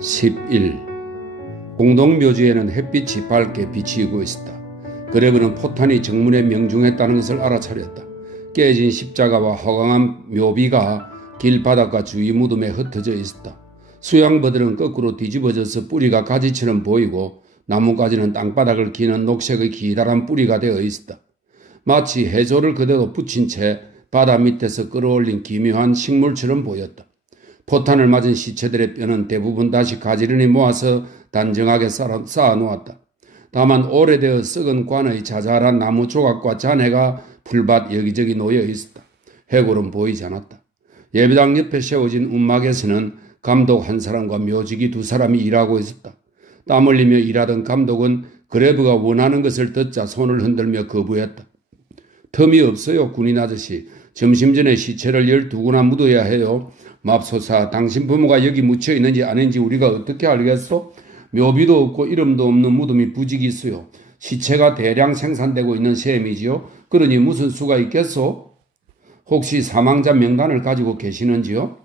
11. 공동묘지에는 햇빛이 밝게 비치고 있었다. 그레브는 포탄이 정문에 명중했다는 것을 알아차렸다. 깨진 십자가와 허강한 묘비가 길바닥과 주위 무덤에 흩어져 있었다. 수양버들은 거꾸로 뒤집어져서 뿌리가 가지처럼 보이고 나뭇가지는 땅바닥을 기는 녹색의 기다란 뿌리가 되어 있었다. 마치 해조를 그대로 붙인 채 바다 밑에서 끌어올린 기묘한 식물처럼 보였다. 포탄을 맞은 시체들의 뼈는 대부분 다시 가지런히 모아서 단정하게 쌓아 놓았다. 다만 오래되어 썩은 관의 자잘한 나무 조각과 잔해가 풀밭 여기저기 놓여 있었다. 해골은 보이지 않았다. 예배당 옆에 세워진 움막에서는 감독 한 사람과 묘지기 두 사람이 일하고 있었다. 땀 흘리며 일하던 감독은 그레브가 원하는 것을 듣자 손을 흔들며 거부했다. 텀이 없어요, 군인 아저씨. 점심 전에 시체를 12구나 묻어야 해요. 맙소사, 당신 부모가 여기 묻혀 있는지 아닌지 우리가 어떻게 알겠소? 묘비도 없고 이름도 없는 무덤이 부직이 있어요. 시체가 대량 생산되고 있는 셈이지요. 그러니 무슨 수가 있겠소? 혹시 사망자 명단을 가지고 계시는지요?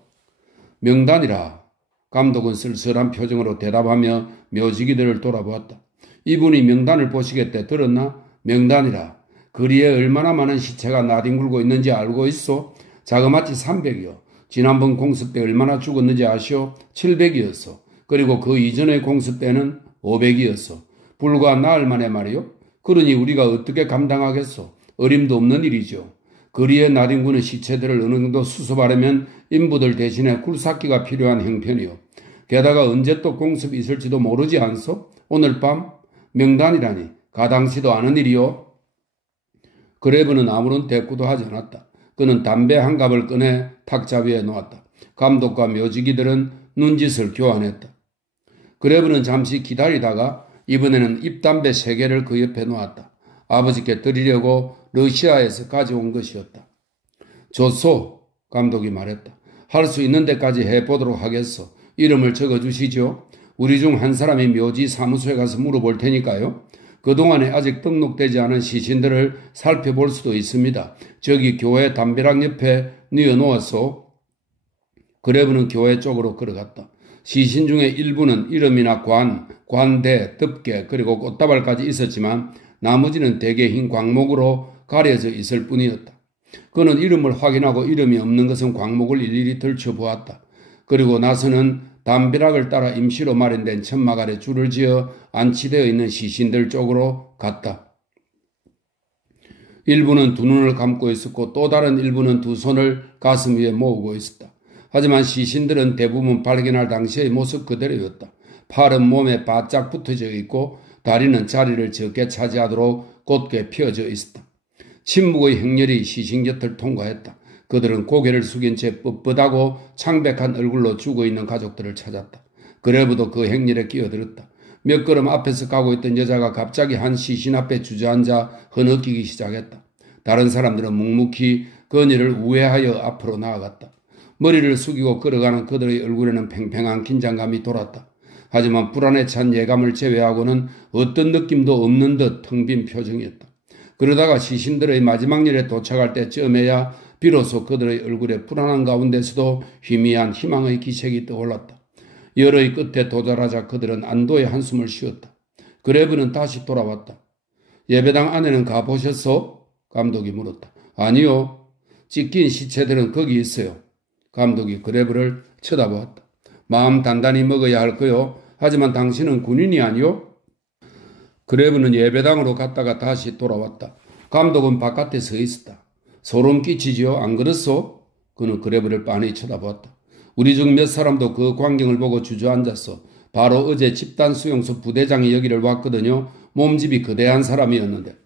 명단이라. 감독은 쓸쓸한 표정으로 대답하며 묘지기들을 돌아보았다. 이분이 명단을 보시겠대 들었나? 명단이라. 거리에 얼마나 많은 시체가 나뒹굴고 있는지 알고 있소? 자그마치 300이요. 지난번 공습 때 얼마나 죽었는지 아시오? 700이었어. 그리고 그 이전의 공습 때는 500이었어. 불과 나흘 만에 말이요. 그러니 우리가 어떻게 감당하겠소? 어림도 없는 일이죠. 거리에 나뒹구는 시체들을 어느 정도 수습하려면 인부들 대신에 굴삭기가 필요한 형편이요. 게다가 언제 또 공습이 있을지도 모르지 않소? 오늘 밤? 명단이라니 가당치도 않은 일이요. 그레브는 아무런 대꾸도 하지 않았다. 그는 담배 한 갑을 꺼내 탁자 위에 놓았다. 감독과 묘지기들은 눈짓을 교환했다. 그레브는 잠시 기다리다가 이번에는 입담배 3개를 그 옆에 놓았다. 아버지께 드리려고 러시아에서 가져온 것이었다. 좋소, 감독이 말했다. 할 수 있는 데까지 해보도록 하겠소. 이름을 적어주시죠. 우리 중 한 사람이 묘지 사무소에 가서 물어볼 테니까요. 그동안에 아직 등록되지 않은 시신들을 살펴볼 수도 있습니다. 저기 교회 담벼락 옆에 뉘어놓았소. 그레브는 교회 쪽으로 걸어갔다. 시신 중에 일부는 이름이나 관대, 덮개 그리고 꽃다발까지 있었지만 나머지는 대개 흰 광목으로 가려져 있을 뿐이었다. 그는 이름을 확인하고 이름이 없는 것은 광목을 일일이 들춰보았다. 그리고 나서는 담벼락을 따라 임시로 마련된 천막 아래 줄을 지어 안치되어 있는 시신들 쪽으로 갔다. 일부는 두 눈을 감고 있었고 또 다른 일부는 두 손을 가슴 위에 모으고 있었다. 하지만 시신들은 대부분 발견할 당시의 모습 그대로였다. 팔은 몸에 바짝 붙어져 있고 다리는 자리를 적게 차지하도록 곧게 펴져 있었다. 침묵의 행렬이 시신 곁을 통과했다. 그들은 고개를 숙인 채 뻣뻣하고 창백한 얼굴로 죽어있는 가족들을 찾았다. 그레브도 그 행렬에 끼어들었다. 몇 걸음 앞에서 가고 있던 여자가 갑자기 한 시신 앞에 주저앉아 흐느끼기 시작했다. 다른 사람들은 묵묵히 그녀를 우회하여 앞으로 나아갔다. 머리를 숙이고 걸어가는 그들의 얼굴에는 팽팽한 긴장감이 돌았다. 하지만 불안에 찬 예감을 제외하고는 어떤 느낌도 없는 듯 텅 빈 표정이었다. 그러다가 시신들의 마지막 열에 도착할 때쯤에야 비로소 그들의 얼굴에 불안한 가운데서도 희미한 희망의 기색이 떠올랐다. 열의 끝에 도달하자 그들은 안도의 한숨을 쉬었다. 그레브는 다시 돌아왔다. 예배당 안에는 가보셨소? 감독이 물었다. 아니요. 찢긴 시체들은 거기 있어요. 감독이 그레브를 쳐다보았다. 마음 단단히 먹어야 할 거요. 하지만 당신은 군인이 아니요? 그레브는 예배당으로 갔다가 다시 돌아왔다. 감독은 바깥에 서 있었다. 소름 끼치지요? 안 그렇소? 그는 그레브를 빤히 쳐다보았다. 우리 중 몇 사람도 그 광경을 보고 주저앉았어. 바로 어제 집단 수용소 부대장이 여기를 왔거든요. 몸집이 거대한 사람이었는데.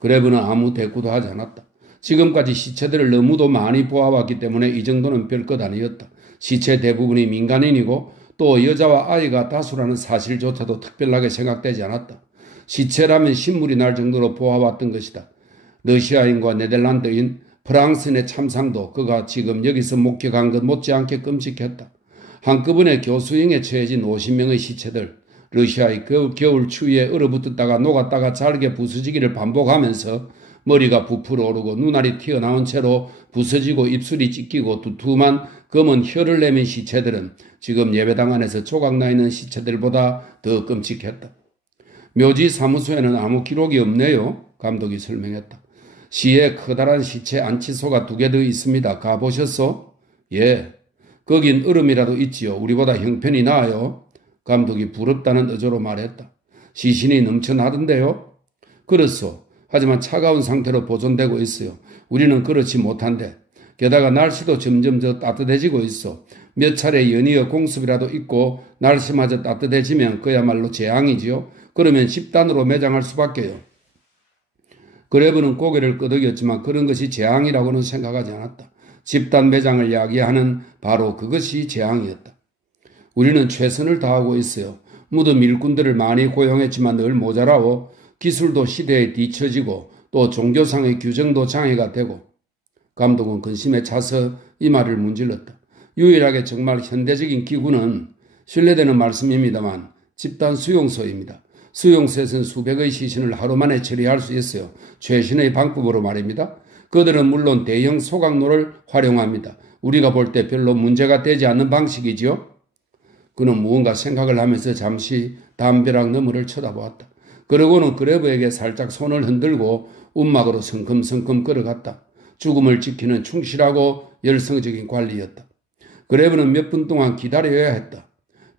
그레브는 아무 대꾸도 하지 않았다. 지금까지 시체들을 너무도 많이 보아왔기 때문에 이 정도는 별것 아니었다. 시체 대부분이 민간인이고 또 여자와 아이가 다수라는 사실조차도 특별하게 생각되지 않았다. 시체라면 신물이 날 정도로 보아왔던 것이다. 러시아인과 네덜란드인, 프랑스인의 참상도 그가 지금 여기서 목격한 것 못지않게 끔찍했다. 한꺼번에 교수형에 처해진 50명의 시체들, 러시아의 겨울 추위에 얼어붙었다가 녹았다가 잘게 부서지기를 반복하면서 머리가 부풀어 오르고 눈알이 튀어나온 채로 부서지고 입술이 찢기고 두툼한 검은 혀를 내민 시체들은 지금 예배당 안에서 조각나 있는 시체들보다 더 끔찍했다. 묘지 사무소에는 아무 기록이 없네요. 감독이 설명했다. 시에 커다란 시체 안치소가 2개 더 있습니다. 가보셨소? 예. 거긴 얼음이라도 있지요. 우리보다 형편이 나아요. 감독이 부럽다는 어조로 말했다. 시신이 넘쳐나던데요? 그렇소. 하지만 차가운 상태로 보존되고 있어요. 우리는 그렇지 못한데. 게다가 날씨도 점점 더 따뜻해지고 있어. 몇 차례 연이어 공습이라도 있고 날씨마저 따뜻해지면 그야말로 재앙이지요. 그러면 집단으로 매장할 수밖에요. 그레브는 고개를 끄덕였지만 그런 것이 재앙이라고는 생각하지 않았다. 집단 매장을 야기하는 바로 그것이 재앙이었다. 우리는 최선을 다하고 있어요. 무덤 일꾼들을 많이 고용했지만 늘 모자라고 기술도 시대에 뒤처지고 또 종교상의 규정도 장애가 되고. 감독은 근심에 차서 이 말을 문질렀다. 유일하게 정말 현대적인 기구는 신뢰되는 말씀입니다만 집단 수용소입니다. 수용소에서는 수백의 시신을 하루 만에 처리할 수 있어요. 최신의 방법으로 말입니다. 그들은 물론 대형 소각로를 활용합니다. 우리가 볼 때 별로 문제가 되지 않는 방식이지요. 그는 무언가 생각을 하면서 잠시 담벼락 너머를 쳐다보았다. 그러고는 그레브에게 살짝 손을 흔들고 움막으로 성큼성큼 걸어갔다. 죽음을 지키는 충실하고 열성적인 관리였다. 그레브는 몇 분 동안 기다려야 했다.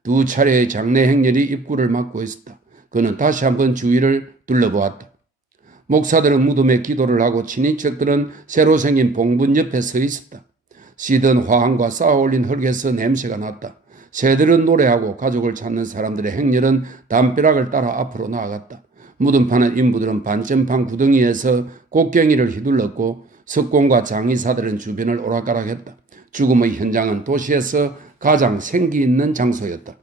2차례의 장례 행렬이 입구를 막고 있었다. 그는 다시 한번 주위를 둘러보았다. 목사들은 무덤에 기도를 하고 친인척들은 새로 생긴 봉분 옆에 서 있었다. 시든 화환과 쌓아올린 흙에서 냄새가 났다. 새들은 노래하고 가족을 찾는 사람들의 행렬은 담벼락을 따라 앞으로 나아갔다. 무덤 파는 인부들은 반전판 구덩이에서 곡괭이를 휘둘렀고 석공과 장의사들은 주변을 오락가락했다. 죽음의 현장은 도시에서 가장 생기 있는 장소였다.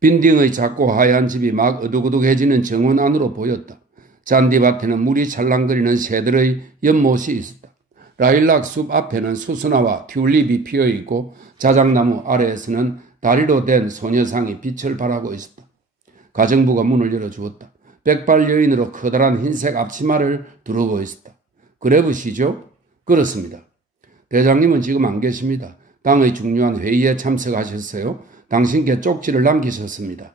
빈딩의 작고 하얀 집이 막 어둑어둑해지는 정원 안으로 보였다. 잔디밭에는 물이 찰랑거리는 새들의 연못이 있었다. 라일락 숲 앞에는 수수나와 튤립이 피어있고 자작나무 아래에서는 다리로 된 소녀상이 빛을 발하고 있었다. 가정부가 문을 열어주었다. 백발 여인으로 커다란 흰색 앞치마를 두르고 있었다. 그레브시죠? 그렇습니다. 대장님은 지금 안 계십니다. 당의 중요한 회의에 참석하셨어요. 당신께 쪽지를 남기셨습니다.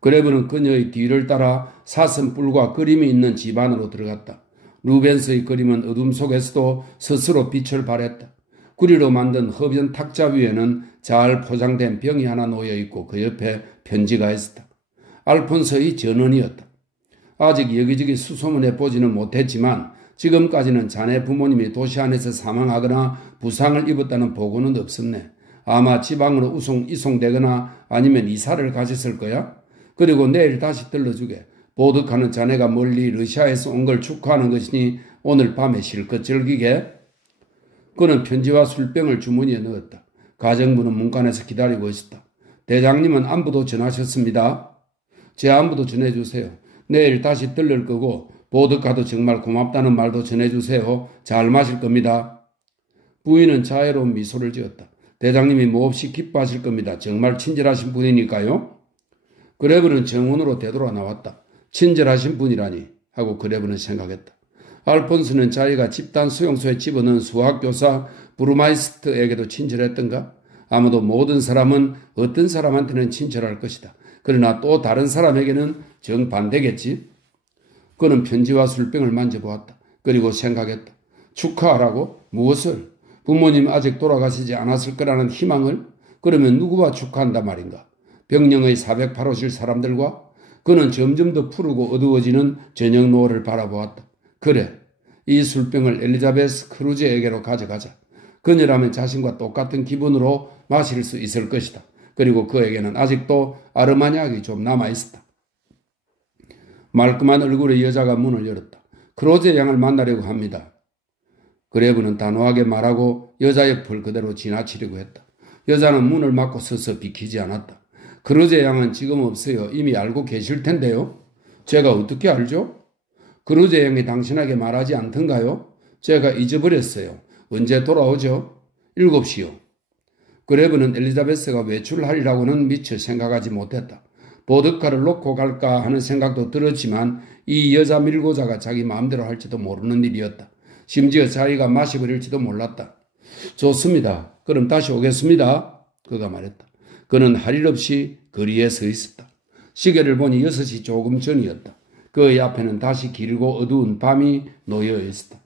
그레브는 그녀의 뒤를 따라 사슴뿔과 그림이 있는 집 안으로 들어갔다. 루벤스의 그림은 어둠 속에서도 스스로 빛을 발했다. 구리로 만든 허변 탁자 위에는 잘 포장된 병이 하나 놓여있고 그 옆에 편지가 있었다. 알폰서의 전원이었다. 아직 여기저기 수소문해 보지는 못했지만 지금까지는 자네 부모님이 도시 안에서 사망하거나 부상을 입었다는 보고는 없었네. 아마 지방으로 이송되거나 아니면 이사를 가셨을 거야. 그리고 내일 다시 들러주게. 보득하는 자네가 멀리 러시아에서 온 걸 축하하는 것이니 오늘 밤에 실컷 즐기게. 그는 편지와 술병을 주머니에 넣었다. 가정부는 문간에서 기다리고 있었다. 대장님은 안부도 전하셨습니다. 제 안부도 전해주세요. 내일 다시 들를 거고 보드카도 정말 고맙다는 말도 전해주세요. 잘 마실 겁니다. 부인은 자애로운 미소를 지었다. 대장님이 몹시 기뻐하실 겁니다. 정말 친절하신 분이니까요. 그레브는 정원으로 되돌아 나왔다. 친절하신 분이라니 하고 그레브는 생각했다. 알폰스는 자기가 집단 수용소에 집어넣은 수학교사 브루마이스트에게도 친절했던가? 아무도 모든 사람은 어떤 사람한테는 친절할 것이다. 그러나 또 다른 사람에게는 정반대겠지. 그는 편지와 술병을 만져보았다. 그리고 생각했다. 축하하라고? 무엇을? 부모님 아직 돌아가시지 않았을 거라는 희망을? 그러면 누구와 축하한다 말인가? 병령의 408호실 사람들과? 그는 점점 더 푸르고 어두워지는 저녁 노을을 바라보았다. 그래, 이 술병을 엘리자베스 크루즈에게로 가져가자. 그녀라면 자신과 똑같은 기분으로 마실 수 있을 것이다. 그리고 그에게는 아직도 아르마니악이 좀 남아있었다. 말끔한 얼굴의 여자가 문을 열었다. 크로제 양을 만나려고 합니다. 그레브는 단호하게 말하고 여자 옆을 그대로 지나치려고 했다. 여자는 문을 막고 서서 비키지 않았다. 크로제 양은 지금 없어요. 이미 알고 계실 텐데요. 제가 어떻게 알죠? 크로제 양이 당신에게 말하지 않던가요? 제가 잊어버렸어요. 언제 돌아오죠? 7시요. 그레브는 엘리자베스가 외출하리라고는 미처 생각하지 못했다. 보드카를 놓고 갈까 하는 생각도 들었지만 이 여자 밀고자가 자기 마음대로 할지도 모르는 일이었다. 심지어 자기가 마셔버릴지도 몰랐다. 좋습니다. 그럼 다시 오겠습니다. 그가 말했다. 그는 할 일 없이 거리에 서 있었다. 시계를 보니 6시 조금 전이었다. 그의 앞에는 다시 길고 어두운 밤이 놓여 있었다.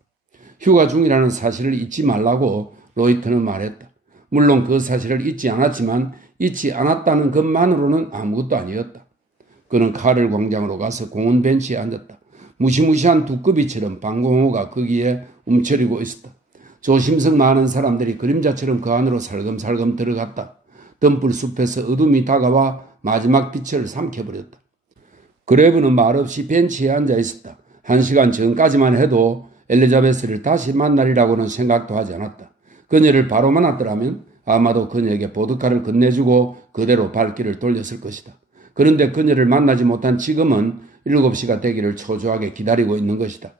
휴가 중이라는 사실을 잊지 말라고 로이터는 말했다. 물론 그 사실을 잊지 않았지만 잊지 않았다는 것만으로는 아무것도 아니었다. 그는 카를 광장으로 가서 공원 벤치에 앉았다. 무시무시한 두꺼비처럼 방공호가 거기에 움츠리고 있었다. 조심성 많은 사람들이 그림자처럼 그 안으로 살금살금 들어갔다. 덤불 숲에서 어둠이 다가와 마지막 빛을 삼켜버렸다. 그레브는 말없이 벤치에 앉아 있었다. 1시간 전까지만 해도 엘리자베스를 다시 만나리라고는 생각도 하지 않았다. 그녀를 바로 만났더라면 아마도 그녀에게 보드카를 건네주고 그대로 발길을 돌렸을 것이다. 그런데 그녀를 만나지 못한 지금은 7시가 되기를 초조하게 기다리고 있는 것이다.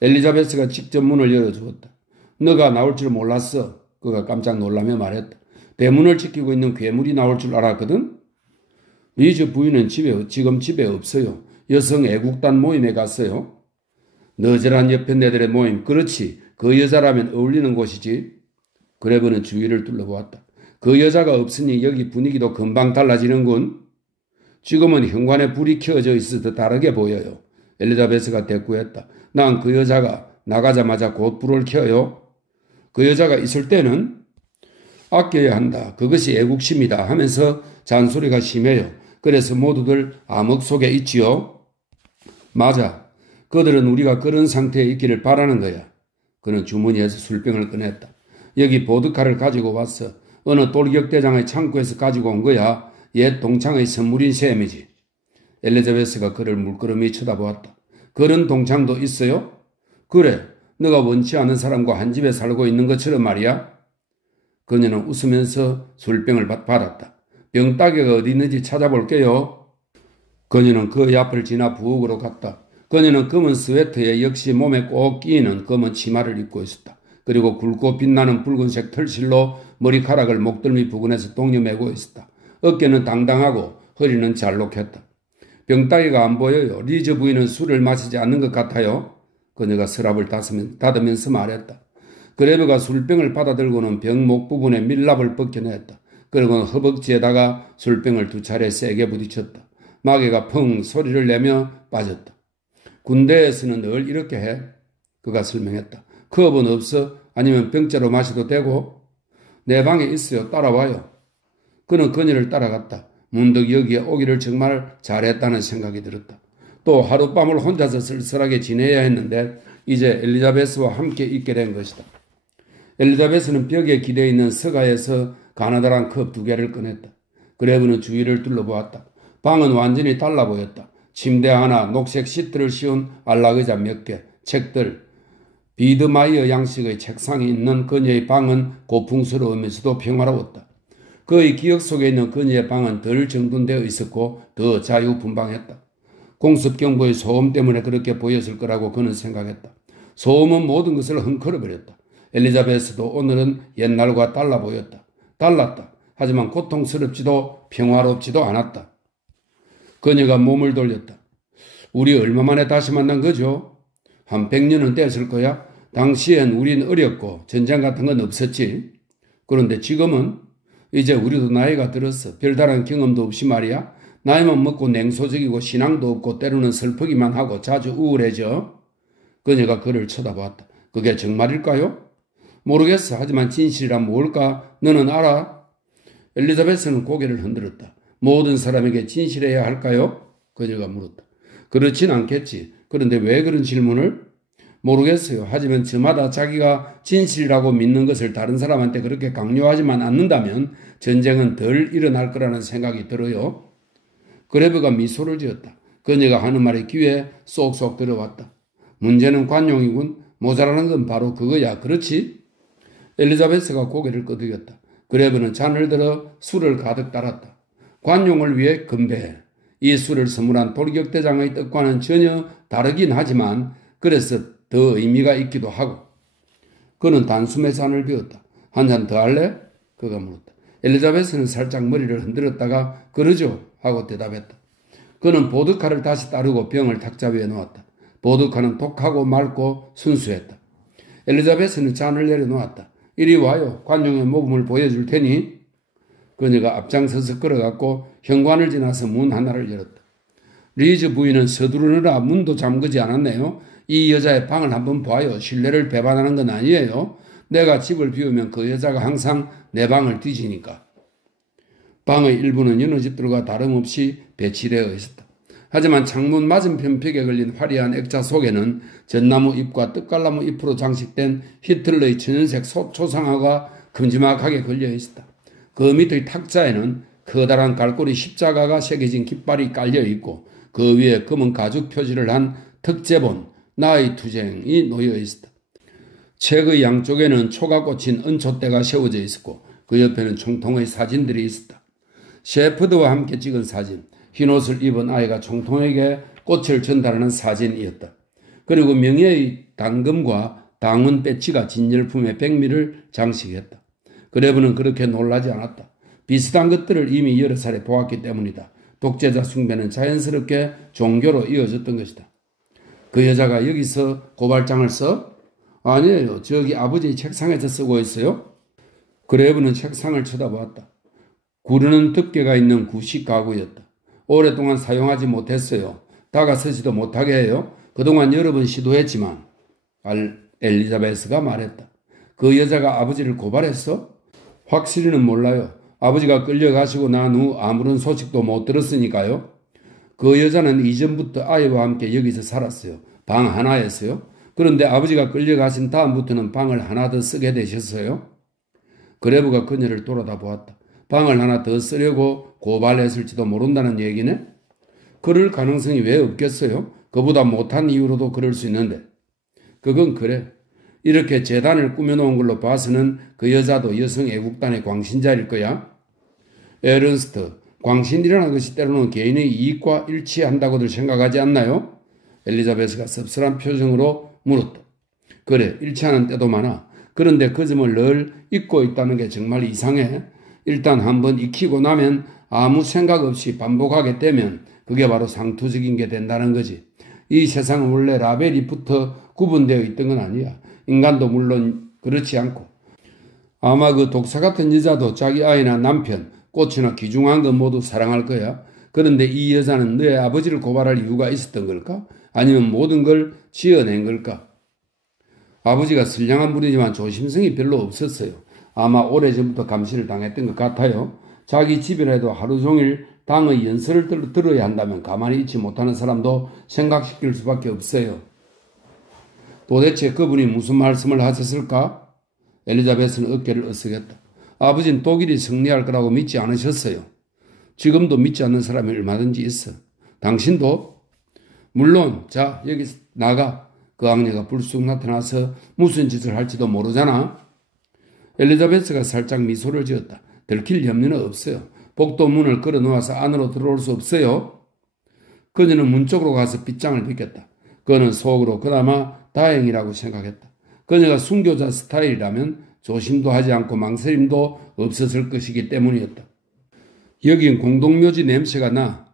엘리자베스가 직접 문을 열어주었다. 너가 나올 줄 몰랐어. 그가 깜짝 놀라며 말했다. 대문을 지키고 있는 괴물이 나올 줄 알았거든. 리즈 부인은 지금 집에 없어요. 여성 애국단 모임에 갔어요. 너저란 옆편네들의 모임. 그렇지. 그 여자라면 어울리는 곳이지. 그레브는 주위를 둘러보았다. 그 여자가 없으니 여기 분위기도 금방 달라지는군. 지금은 현관에 불이 켜져 있어 다르게 보여요. 엘리자베스가 대꾸했다. 난 그 여자가 나가자마자 곧 불을 켜요. 그 여자가 있을 때는 아껴야 한다. 그것이 애국심이다 하면서 잔소리가 심해요. 그래서 모두들 암흑 속에 있지요. 맞아. 그들은 우리가 그런 상태에 있기를 바라는 거야. 그는 주머니에서 술병을 꺼냈다. 여기 보드카를 가지고 왔어. 어느 돌격대장의 창고에서 가지고 온 거야. 옛 동창의 선물인 셈이지. 엘리자베스가 그를 물끄러미 쳐다보았다. 그런 동창도 있어요? 그래. 너가 원치 않은 사람과 한 집에 살고 있는 것처럼 말이야. 그녀는 웃으면서 술병을 받았다. 병따개가 어디 있는지 찾아볼게요. 그녀는 그의 앞을 지나 부엌으로 갔다. 그녀는 검은 스웨터에 역시 몸에 꼭 끼이는 검은 치마를 입고 있었다. 그리고 굵고 빛나는 붉은색 털실로 머리카락을 목덜미 부근에서 동여매고 있었다. 어깨는 당당하고 허리는 잘록했다. 병따개가 안 보여요. 리즈 부인은 술을 마시지 않는 것 같아요. 그녀가 서랍을 닫으면서 말했다. 그레브가 술병을 받아들고는 병목 부분에 밀랍을 벗겨냈다. 그리고는 허벅지에다가 술병을 2차례 세게 부딪혔다. 마개가 펑 소리를 내며 빠졌다. 군대에서는 늘 이렇게 해. 그가 설명했다. 컵은 없어? 아니면 병째로 마셔도 되고? 내 방에 있어요. 따라와요. 그는 그녀를 따라갔다. 문득 여기에 오기를 정말 잘했다는 생각이 들었다. 또 하룻밤을 혼자서 쓸쓸하게 지내야 했는데 이제 엘리자베스와 함께 있게 된 것이다. 엘리자베스는 벽에 기대어 있는 서가에서 가느다란 컵 2개를 꺼냈다. 그레브는 주위를 둘러보았다. 방은 완전히 달라 보였다. 침대 하나, 녹색 시트를 씌운 안락의자 몇 개, 책들, 비드마이어 양식의 책상이 있는 그녀의 방은 고풍스러우면서도 평화로웠다. 그의 기억 속에 있는 그녀의 방은 덜 정돈되어 있었고 더 자유분방했다. 공습경보의 소음 때문에 그렇게 보였을 거라고 그는 생각했다. 소음은 모든 것을 헝클어버렸다. 엘리자베스도 오늘은 옛날과 달라 보였다. 달랐다. 하지만 고통스럽지도 평화롭지도 않았다. 그녀가 몸을 돌렸다. 우리 얼마 만에 다시 만난 거죠? 한 100년은 됐을 거야? 당시엔 우린 어렸고 전쟁 같은 건 없었지. 그런데 지금은 이제 우리도 나이가 들었어. 별다른 경험도 없이 말이야. 나이만 먹고 냉소적이고 신앙도 없고 때로는 슬프기만 하고 자주 우울해져. 그녀가 그를 쳐다보았다. 그게 정말일까요? 모르겠어. 하지만 진실이란 뭘까? 너는 알아? 엘리자베스는 고개를 흔들었다. 모든 사람에게 진실해야 할까요? 그녀가 물었다. 그렇진 않겠지. 그런데 왜 그런 질문을? 모르겠어요. 하지만 저마다 자기가 진실이라고 믿는 것을 다른 사람한테 그렇게 강요하지만 않는다면 전쟁은 덜 일어날 거라는 생각이 들어요. 그레브가 미소를 지었다. 그녀가 하는 말이 귀에 쏙쏙 들어왔다. 문제는 관용이군. 모자라는 건 바로 그거야. 그렇지? 엘리자베스가 고개를 끄덕였다. 그레브는 잔을 들어 술을 가득 따랐다. 관용을 위해 건배해. 이 술을 선물한 돌격대장의 뜻과는 전혀 다르긴 하지만 그래서 더 의미가 있기도 하고. 그는 단숨에 잔을 비웠다. 한 잔 더 할래? 그가 물었다. 엘리자베스는 살짝 머리를 흔들었다가 그러죠 하고 대답했다. 그는 보드카를 다시 따르고 병을 탁자 위에 놓았다. 보드카는 독하고 맑고 순수했다. 엘리자베스는 잔을 내려놓았다. 이리 와요. 관용의 모범을 보여줄 테니. 그녀가 앞장서서 걸어갔고 현관을 지나서 문 하나를 열었다. 리즈 부인은 서두르느라 문도 잠그지 않았네요. 이 여자의 방을 한번 봐요. 신뢰를 배반하는 건 아니에요. 내가 집을 비우면 그 여자가 항상 내 방을 뒤지니까. 방의 일부는 여느 집들과 다름없이 배치되어 있었다. 하지만 창문 맞은편 벽에 걸린 화려한 액자 속에는 전나무 잎과 떡갈나무 잎으로 장식된 히틀러의 천연색 초상화가 큼지막하게 걸려 있었다. 그 밑의 탁자에는 커다란 갈고리 십자가가 새겨진 깃발이 깔려 있고 그 위에 검은 가죽 표지를 한 특제본 나의 투쟁이 놓여 있었다. 책의 양쪽에는 초가 꽂힌 은촛대가 세워져 있었고 그 옆에는 총통의 사진들이 있었다. 셰프드와 함께 찍은 사진, 흰옷을 입은 아이가 총통에게 꽃을 전달하는 사진이었다. 그리고 명예의 당금과 당원 배지가 진열품의 백미를 장식했다. 그레브는 그렇게 놀라지 않았다. 비슷한 것들을 이미 여러 차례 보았기 때문이다. 독재자 숭배는 자연스럽게 종교로 이어졌던 것이다. 그 여자가 여기서 고발장을 써? 아니에요. 저기 아버지의 책상에서 쓰고 있어요. 그레브는 책상을 쳐다보았다. 구르는 덮개가 있는 구식 가구였다. 오랫동안 사용하지 못했어요. 다가서지도 못하게 해요. 그동안 여러 번 시도했지만 엘리자베스가 말했다. 그 여자가 아버지를 고발했어? 확실히는 몰라요. 아버지가 끌려가시고 난 후 아무런 소식도 못 들었으니까요. 그 여자는 이전부터 아이와 함께 여기서 살았어요. 방 하나였어요. 그런데 아버지가 끌려가신 다음부터는 방을 하나 더 쓰게 되셨어요. 그레브가 그녀를 돌아다 보았다. 방을 하나 더 쓰려고 고발했을지도 모른다는 얘기네? 그럴 가능성이 왜 없겠어요? 그보다 못한 이유로도 그럴 수 있는데. 그건 그래. 이렇게 재단을 꾸며놓은 걸로 봐서는 그 여자도 여성 애국단의 광신자일 거야. 에른스트, 광신이라는 것이 때로는 개인의 이익과 일치한다고들 생각하지 않나요? 엘리자베스가 씁쓸한 표정으로 물었다. 그래, 일치하는 때도 많아. 그런데 그 점을 늘 잊고 있다는 게 정말 이상해. 일단 한번 익히고 나면 아무 생각 없이 반복하게 되면 그게 바로 상투적인 게 된다는 거지. 이 세상은 원래 라벨이부터 구분되어 있던 건 아니야. 인간도 물론 그렇지 않고. 아마 그 독사 같은 여자도 자기 아이나 남편, 꽃이나 귀중한 것 모두 사랑할 거야. 그런데 이 여자는 너의 아버지를 고발할 이유가 있었던 걸까? 아니면 모든 걸 지어낸 걸까? 아버지가 선량한 분이지만 조심성이 별로 없었어요. 아마 오래전부터 감시를 당했던 것 같아요. 자기 집이라도 하루 종일 당의 연설을 들어야 한다면 가만히 있지 못하는 사람도 생각시킬 수밖에 없어요. 도대체 그분이 무슨 말씀을 하셨을까? 엘리자베스는 어깨를 으쓱했다. 아버지는 독일이 승리할 거라고 믿지 않으셨어요. 지금도 믿지 않는 사람이 얼마든지 있어. 당신도? 물론 자 여기 나가. 그 악녀가 불쑥 나타나서 무슨 짓을 할지도 모르잖아. 엘리자베스가 살짝 미소를 지었다. 들킬 염려는 없어요. 복도 문을 걸어놓아서 안으로 들어올 수 없어요. 그녀는 문 쪽으로 가서 빗장을 빗겼다. 그는 속으로 그나마 다행이라고 생각했다. 그녀가 순교자 스타일이라면 조심도 하지 않고 망설임도 없었을 것이기 때문이었다. 여긴 공동묘지 냄새가 나.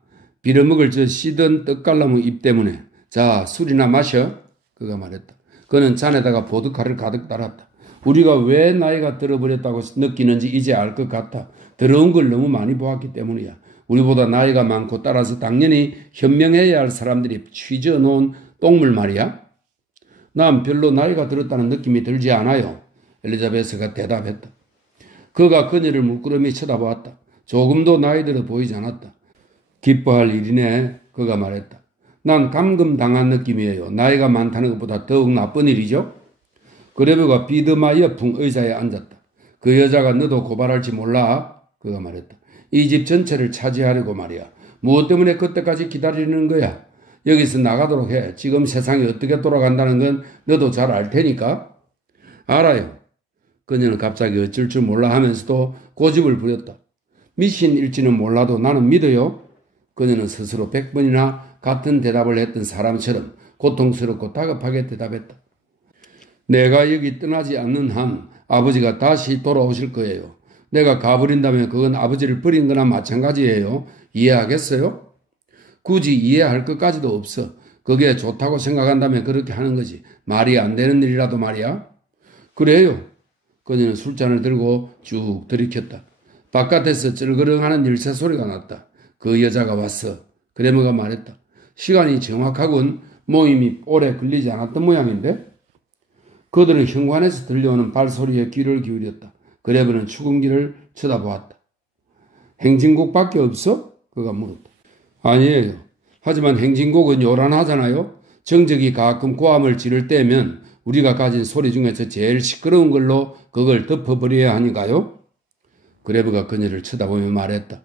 빌어먹을 저 씨든 떡갈나무 잎 때문에. 자, 술이나 마셔. 그가 말했다. 그는 잔에다가 보드카를 가득 따랐다. 우리가 왜 나이가 들어버렸다고 느끼는지 이제 알 것 같아. 더러운 걸 너무 많이 보았기 때문이야. 우리보다 나이가 많고 따라서 당연히 현명해야 할 사람들이 취져놓은 똥물 말이야. 난 별로 나이가 들었다는 느낌이 들지 않아요. 엘리자베스가 대답했다. 그가 그녀를 물끄러미 쳐다보았다. 조금도 나이 들어 보이지 않았다. 기뻐할 일이네. 그가 말했다. 난 감금당한 느낌이에요. 나이가 많다는 것보다 더욱 나쁜 일이죠. 그레브가 비드마이어 풍 의자에 앉았다. 그 여자가 너도 고발할지 몰라. 그가 말했다. 이 집 전체를 차지하려고 말이야. 무엇 때문에 그때까지 기다리는 거야. 여기서 나가도록 해. 지금 세상이 어떻게 돌아간다는 건 너도 잘 알 테니까. 알아요. 그녀는 갑자기 어쩔 줄 몰라 하면서도 고집을 부렸다. 미신일지는 몰라도 나는 믿어요. 그녀는 스스로 100번이나 같은 대답을 했던 사람처럼 고통스럽고 다급하게 대답했다. 내가 여기 떠나지 않는 한 아버지가 다시 돌아오실 거예요. 내가 가버린다면 그건 아버지를 버린 거나 마찬가지예요. 이해하겠어요? 굳이 이해할 것까지도 없어. 그게 좋다고 생각한다면 그렇게 하는 거지. 말이 안 되는 일이라도 말이야. 그래요. 그녀는 술잔을 들고 쭉 들이켰다. 바깥에서 쩔그렁하는 열쇠 소리가 났다. 그 여자가 왔어. 그레브가 말했다. 시간이 정확하군. 모임이 오래 걸리지 않았던 모양인데? 그들은 현관에서 들려오는 발소리에 귀를 기울였다. 그레브는 출근길을 쳐다보았다. 행진곡밖에 없어? 그가 물었다. 아니에요. 하지만 행진곡은 요란하잖아요. 정적이 가끔 고함을 지를 때면 우리가 가진 소리 중에서 제일 시끄러운 걸로 그걸 덮어버려야 하니까요. 그레브가 그녀를 쳐다보며 말했다.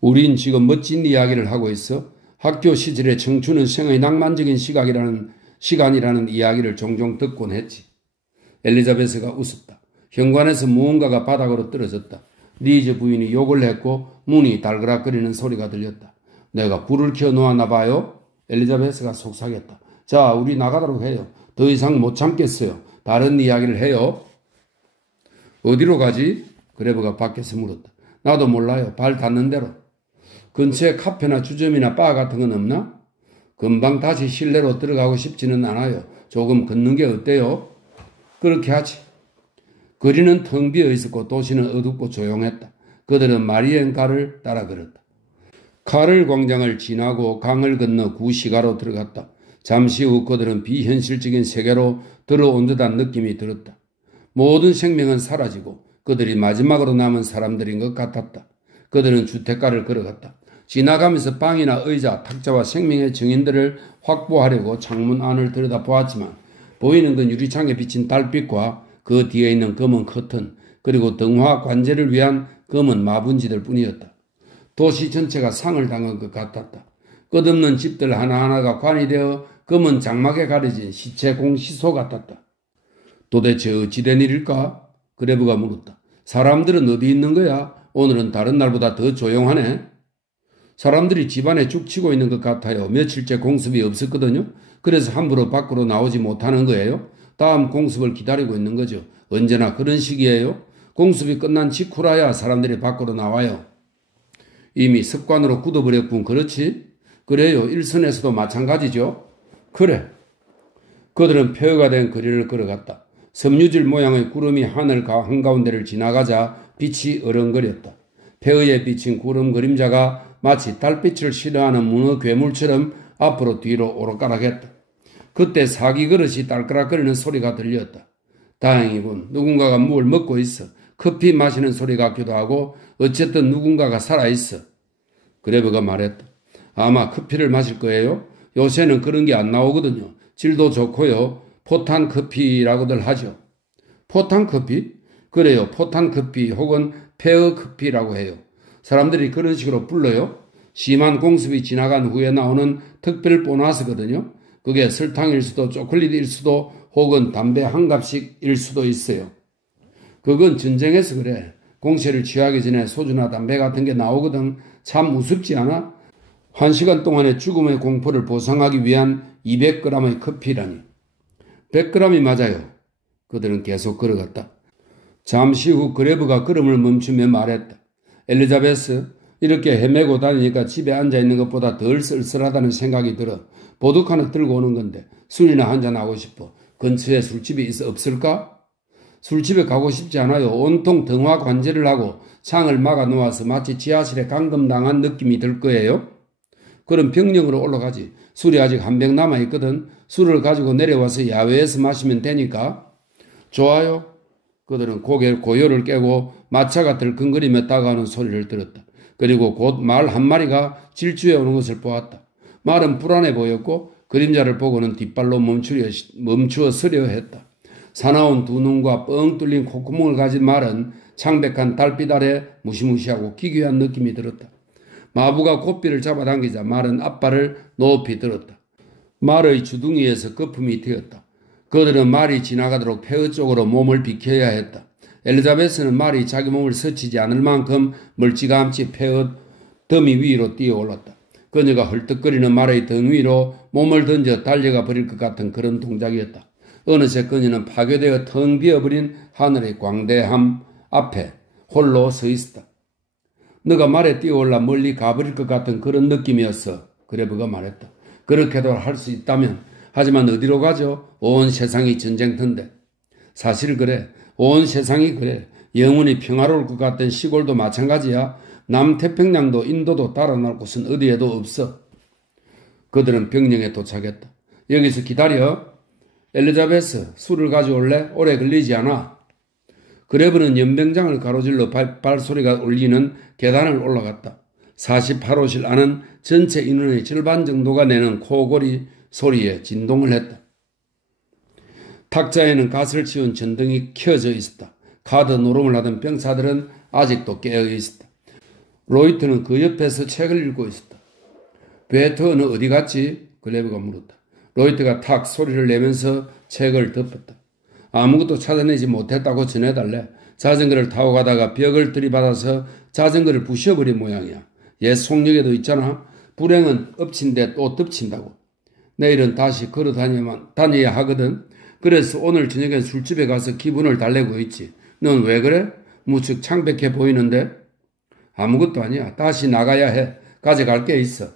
우린 지금 멋진 이야기를 하고 있어. 학교 시절의 청춘은 생의 낭만적인 시간이라는 이야기를 종종 듣곤 했지. 엘리자베스가 웃었다. 현관에서 무언가가 바닥으로 떨어졌다. 리즈 부인이 욕을 했고 문이 달그락거리는 소리가 들렸다. 내가 불을 켜놓았나 봐요. 엘리자베스가 속삭였다. 자, 우리 나가도록 해요. 더 이상 못 참겠어요. 다른 이야기를 해요. 어디로 가지? 그레브가 밖에서 물었다. 나도 몰라요. 발 닿는 대로. 근처에 카페나 주점이나 바 같은 건 없나? 금방 다시 실내로 들어가고 싶지는 않아요. 조금 걷는 게 어때요? 그렇게 하지. 거리는 텅 비어 있었고 도시는 어둡고 조용했다. 그들은 마리엔가를 따라 걸었다. 카를 광장을 지나고 강을 건너 구시가로 들어갔다. 잠시 후 그들은 비현실적인 세계로 들어온 듯한 느낌이 들었다. 모든 생명은 사라지고 그들이 마지막으로 남은 사람들인 것 같았다. 그들은 주택가를 걸어갔다. 지나가면서 방이나 의자, 탁자와 생명의 증인들을 확보하려고 창문 안을 들여다보았지만 보이는 건 유리창에 비친 달빛과 그 뒤에 있는 검은 커튼, 그리고 등화 관제를 위한 검은 마분지들 뿐이었다. 도시 전체가 상을 당한 것 같았다. 끝없는 집들 하나하나가 관이 되어 검은 장막에 가려진 시체 공시소 같았다. 도대체 어찌된 일일까? 그레브가 물었다. 사람들은 어디 있는 거야? 오늘은 다른 날보다 더 조용하네. 사람들이 집안에 죽치고 있는 것 같아요. 며칠째 공습이 없었거든요. 그래서 함부로 밖으로 나오지 못하는 거예요. 다음 공습을 기다리고 있는 거죠. 언제나 그런 시기예요. 공습이 끝난 직후라야 사람들이 밖으로 나와요. 이미 습관으로 굳어버렸군. 그렇지? 그래요. 일선에서도 마찬가지죠. 그래. 그들은 폐허가 된 거리를 걸어갔다. 섬유질 모양의 구름이 하늘 한가운데를 지나가자 빛이 어렁거렸다. 폐허에 비친 구름 그림자가 마치 달빛을 싫어하는 문어 괴물처럼 앞으로 뒤로 오락가락했다. 그때 사기 그릇이 딸그락거리는 소리가 들렸다. 다행이군. 누군가가 뭘 먹고 있어. 커피 마시는 소리 같기도 하고 어쨌든 누군가가 살아있어. 그레브가 말했다. 아마 커피를 마실 거예요. 요새는 그런 게 안 나오거든요. 질도 좋고요. 포탄 커피라고들 하죠. 포탄 커피? 그래요. 포탄 커피 혹은 폐허 커피라고 해요. 사람들이 그런 식으로 불러요. 심한 공습이 지나간 후에 나오는 특별 보너스거든요. 그게 설탕일 수도 초콜릿일 수도 혹은 담배 한 갑씩일 수도 있어요. 그건 전쟁에서 그래. 공세를 취하기 전에 소주나 담배 같은 게 나오거든. 참 우습지 않아? 1시간 동안의 죽음의 공포를 보상하기 위한 200g의 커피라니. 100g이 맞아요. 그들은 계속 걸어갔다. 잠시 후 그레브가 걸음을 멈추며 말했다. 엘리자베스, 이렇게 헤매고 다니니까 집에 앉아있는 것보다 덜 쓸쓸하다는 생각이 들어. 보드카 하나 들고 오는 건데 술이나 한잔 하고 싶어. 근처에 술집이 없을까? 술집에 가고 싶지 않아요. 온통 등화 관제를 하고 창을 막아 놓아서 마치 지하실에 감금당한 느낌이 들 거예요. 그럼 병령으로 올라가지. 술이 아직 한 병 남아있거든. 술을 가지고 내려와서 야외에서 마시면 되니까. 좋아요. 그들은 고요를 깨고 마차가 들컹거리며 다가오는 소리를 들었다. 그리고 곧 말 한 마리가 질주해 오는 것을 보았다. 말은 불안해 보였고 그림자를 보고는 뒷발로 멈추어 서려 했다. 사나운 두 눈과 뻥 뚫린 콧구멍을 가진 말은 창백한 달빛 아래 무시무시하고 기괴한 느낌이 들었다. 마부가 고삐를 잡아당기자 말은 앞발을 높이 들었다. 말의 주둥이에서 거품이 튀었다. 그들은 말이 지나가도록 폐허 쪽으로 몸을 비켜야 했다. 엘리자베스는 말이 자기 몸을 스치지 않을 만큼 멀찌감치 폐허 더미 위로 뛰어올랐다. 그녀가 헐떡거리는 말의 등 위로 몸을 던져 달려가 버릴 것 같은 그런 동작이었다. 어느새 그녀는 파괴되어 텅 비어버린 하늘의 광대함 앞에 홀로 서 있었다. 너가 말에 뛰어올라 멀리 가버릴 것 같은 그런 느낌이었어. 그레브가 말했다. 그렇게도 할 수 있다면. 하지만 어디로 가죠? 온 세상이 전쟁터인데. 사실 그래. 온 세상이 그래. 영원히 평화로울 것 같던 시골도 마찬가지야. 남태평양도 인도도 달아날 곳은 어디에도 없어. 그들은 병영에 도착했다. 여기서 기다려. 엘리자베스, 술을 가져올래? 오래 걸리지 않아. 그레브는 연병장을 가로질러 발소리가 울리는 계단을 올라갔다. 48호실 안은 전체 인원의 절반 정도가 내는 코골이 소리에 진동을 했다. 탁자에는 가스를 치운 전등이 켜져 있었다. 카드 노름을 하던 병사들은 아직도 깨어 있었다. 로이트는 그 옆에서 책을 읽고 있었다. 베터는 어디 갔지? 글레브가 물었다. 로이트가 탁 소리를 내면서 책을 덮었다. 아무것도 찾아내지 못했다고 전해달래. 자전거를 타고 가다가 벽을 들이받아서 자전거를 부셔버린 모양이야. 옛 속력에도 있잖아. 불행은 엎친 데 또 덮친다고. 내일은 다시 걸어 다녀야 하거든. 그래서 오늘 저녁에 술집에 가서 기분을 달래고 있지. 넌 왜 그래? 무척 창백해 보이는데? 아무것도 아니야. 다시 나가야 해. 가져갈 게 있어.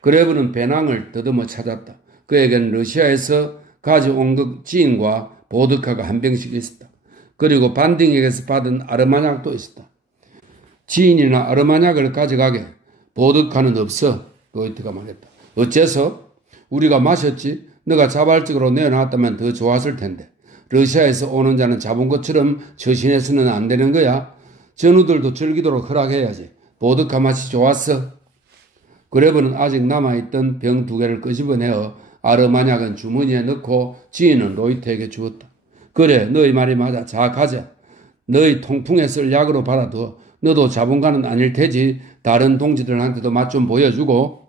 그레브는 배낭을 더듬어 찾았다. 그에겐 러시아에서 가져온 지인과 보드카가 한 병씩 있었다. 그리고 반딩에게서 받은 아르마냥도 있었다. 지인이나 아르마냥을 가져가게. 보드카는 없어. 로이트가 말했다. 어째서? 우리가 마셨지? 너가 자발적으로 내어놨다면 더 좋았을 텐데. 러시아에서 오는 자는 잡은 것처럼 처신해서는 안 되는 거야. 전우들도 즐기도록 허락해야지. 보드카 맛이 좋았어. 그레브는 아직 남아있던 병 2개를 끄집어내어 아르마냥은 주머니에 넣고 지인은 로이트에게 주었다. 그래, 너희 말이 맞아. 자, 가자. 너희 통풍에 쓸 약으로 받아둬. 너도 자본가는 아닐 테지. 다른 동지들한테도 맛 좀 보여주고.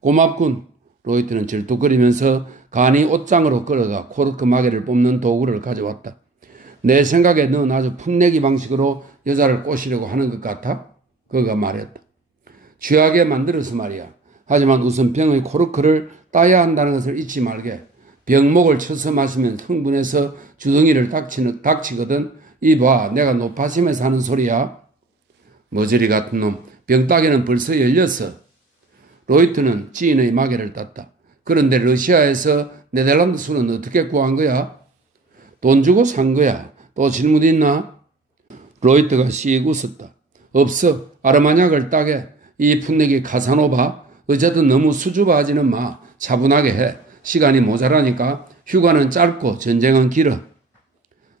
고맙군. 로이트는 질투거리면서 간이 옷장으로 끌어가 코르크 마개를 뽑는 도구를 가져왔다. 내 생각에 넌 아주 풋내기 방식으로 여자를 꼬시려고 하는 것 같아? 그가 말했다. 취하게 만들어서 말이야. 하지만 우선 병의 코르크를 따야 한다는 것을 잊지 말게. 병목을 쳐서 마시면 흥분해서 주둥이를 닥치거든. 이봐, 내가 노파심에서 하는 소리야. 머저리 같은 놈, 병따개는 벌써 열렸어. 로이트는 지인의 마개를 땄다. 그런데 러시아에서 네덜란드 술은 어떻게 구한 거야? 돈 주고 산 거야. 또 질문 있나? 로이트가 씩 웃었다. 없어. 아르마냥을 따게. 이 풋내기 카사노바. 어쨌든 너무 수줍어하지는 마. 차분하게 해. 시간이 모자라니까. 휴가는 짧고 전쟁은 길어.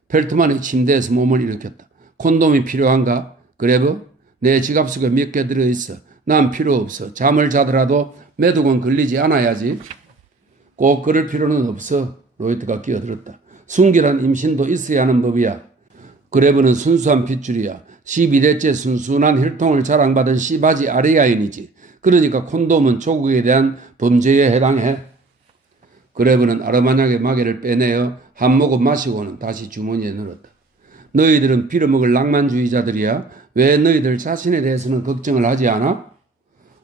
펠트만이 침대에서 몸을 일으켰다. 콘돔이 필요한가? 그레브? 내 지갑 속에 몇 개 들어있어. 난 필요 없어. 잠을 자더라도 매독은 걸리지 않아야지. 꼭 그럴 필요는 없어. 로이트가 끼어들었다. 순결한 임신도 있어야 하는 법이야. 그레브는 순수한 핏줄이야. 12대째 순순한 혈통을 자랑받은 씨바지 아리아인이지. 그러니까 콘돔은 조국에 대한 범죄에 해당해. 그레브는 아르마냥의 마개를 빼내어 한 모금 마시고는 다시 주머니에 넣었다. 너희들은 빌어먹을 낭만주의자들이야. 왜 너희들 자신에 대해서는 걱정을 하지 않아?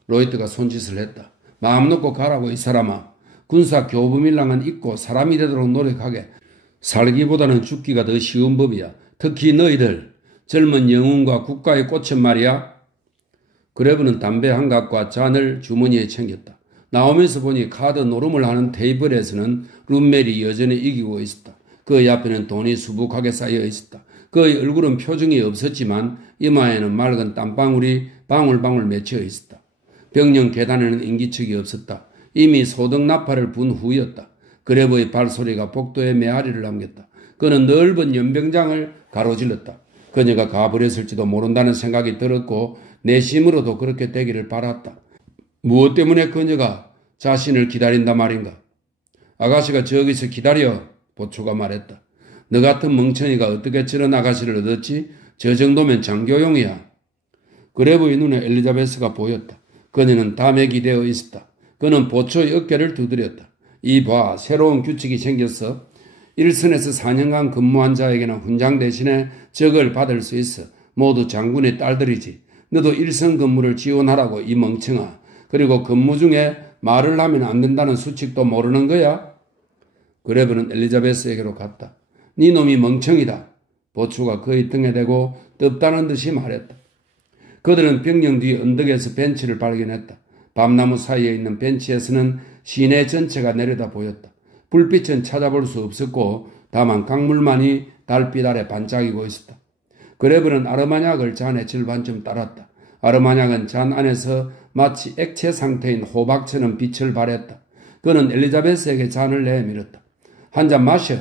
로이트가 손짓을 했다. 마음 놓고 가라고 이 사람아. 군사 교부밀랑은 잊고 사람이 되도록 노력하게. 살기보다는 죽기가 더 쉬운 법이야. 특히 너희들 젊은 영웅과 국가의 꽃은 말이야. 그레브는 담배 한 갑과 잔을 주머니에 챙겼다. 나오면서 보니 카드 노름을 하는 테이블에서는 룸멜이 여전히 이기고 있었다. 그의 앞에는 돈이 수북하게 쌓여 있었다. 그의 얼굴은 표정이 없었지만 이마에는 맑은 땀방울이 방울방울 맺혀 있었다. 병영 계단에는 인기척이 없었다. 이미 소등 나팔을 분 후였다. 그레브의 발소리가 복도에 메아리를 남겼다. 그는 넓은 연병장을 가로질렀다. 그녀가 가버렸을지도 모른다는 생각이 들었고 내심으로도 그렇게 되기를 바랐다. 무엇 때문에 그녀가 자신을 기다린다 말인가? 아가씨가 저기서 기다려. 보초가 말했다. 너 같은 멍청이가 어떻게 저런 아가씨를 얻었지? 저 정도면 장교용이야. 그레브의 눈에 엘리자베스가 보였다. 그녀는 담액이 되어 있었다. 그는 보초의 어깨를 두드렸다. 이봐, 새로운 규칙이 생겼어. 1선에서 4년간 근무한 자에게는 훈장 대신에 적을 받을 수 있어. 모두 장군의 딸들이지. 너도 1선 근무를 지원하라고 이 멍청아. 그리고 근무 중에 말을 하면 안 된다는 수칙도 모르는 거야? 그레브는 엘리자베스에게로 갔다. 네 놈이 멍청이다. 보초가 그의 등에 대고 덥다는 듯이 말했다. 그들은 병영 뒤 언덕에서 벤치를 발견했다. 밤나무 사이에 있는 벤치에서는 시내 전체가 내려다 보였다. 불빛은 찾아볼 수 없었고 다만 강물만이 달빛 아래 반짝이고 있었다. 그레브는 아르마냥을 잔의 절반쯤 따랐다. 아르마냥은 잔 안에서 마치 액체 상태인 호박처럼 빛을 발했다. 그는 엘리자베스에게 잔을 내밀었다. 한 잔 마셔.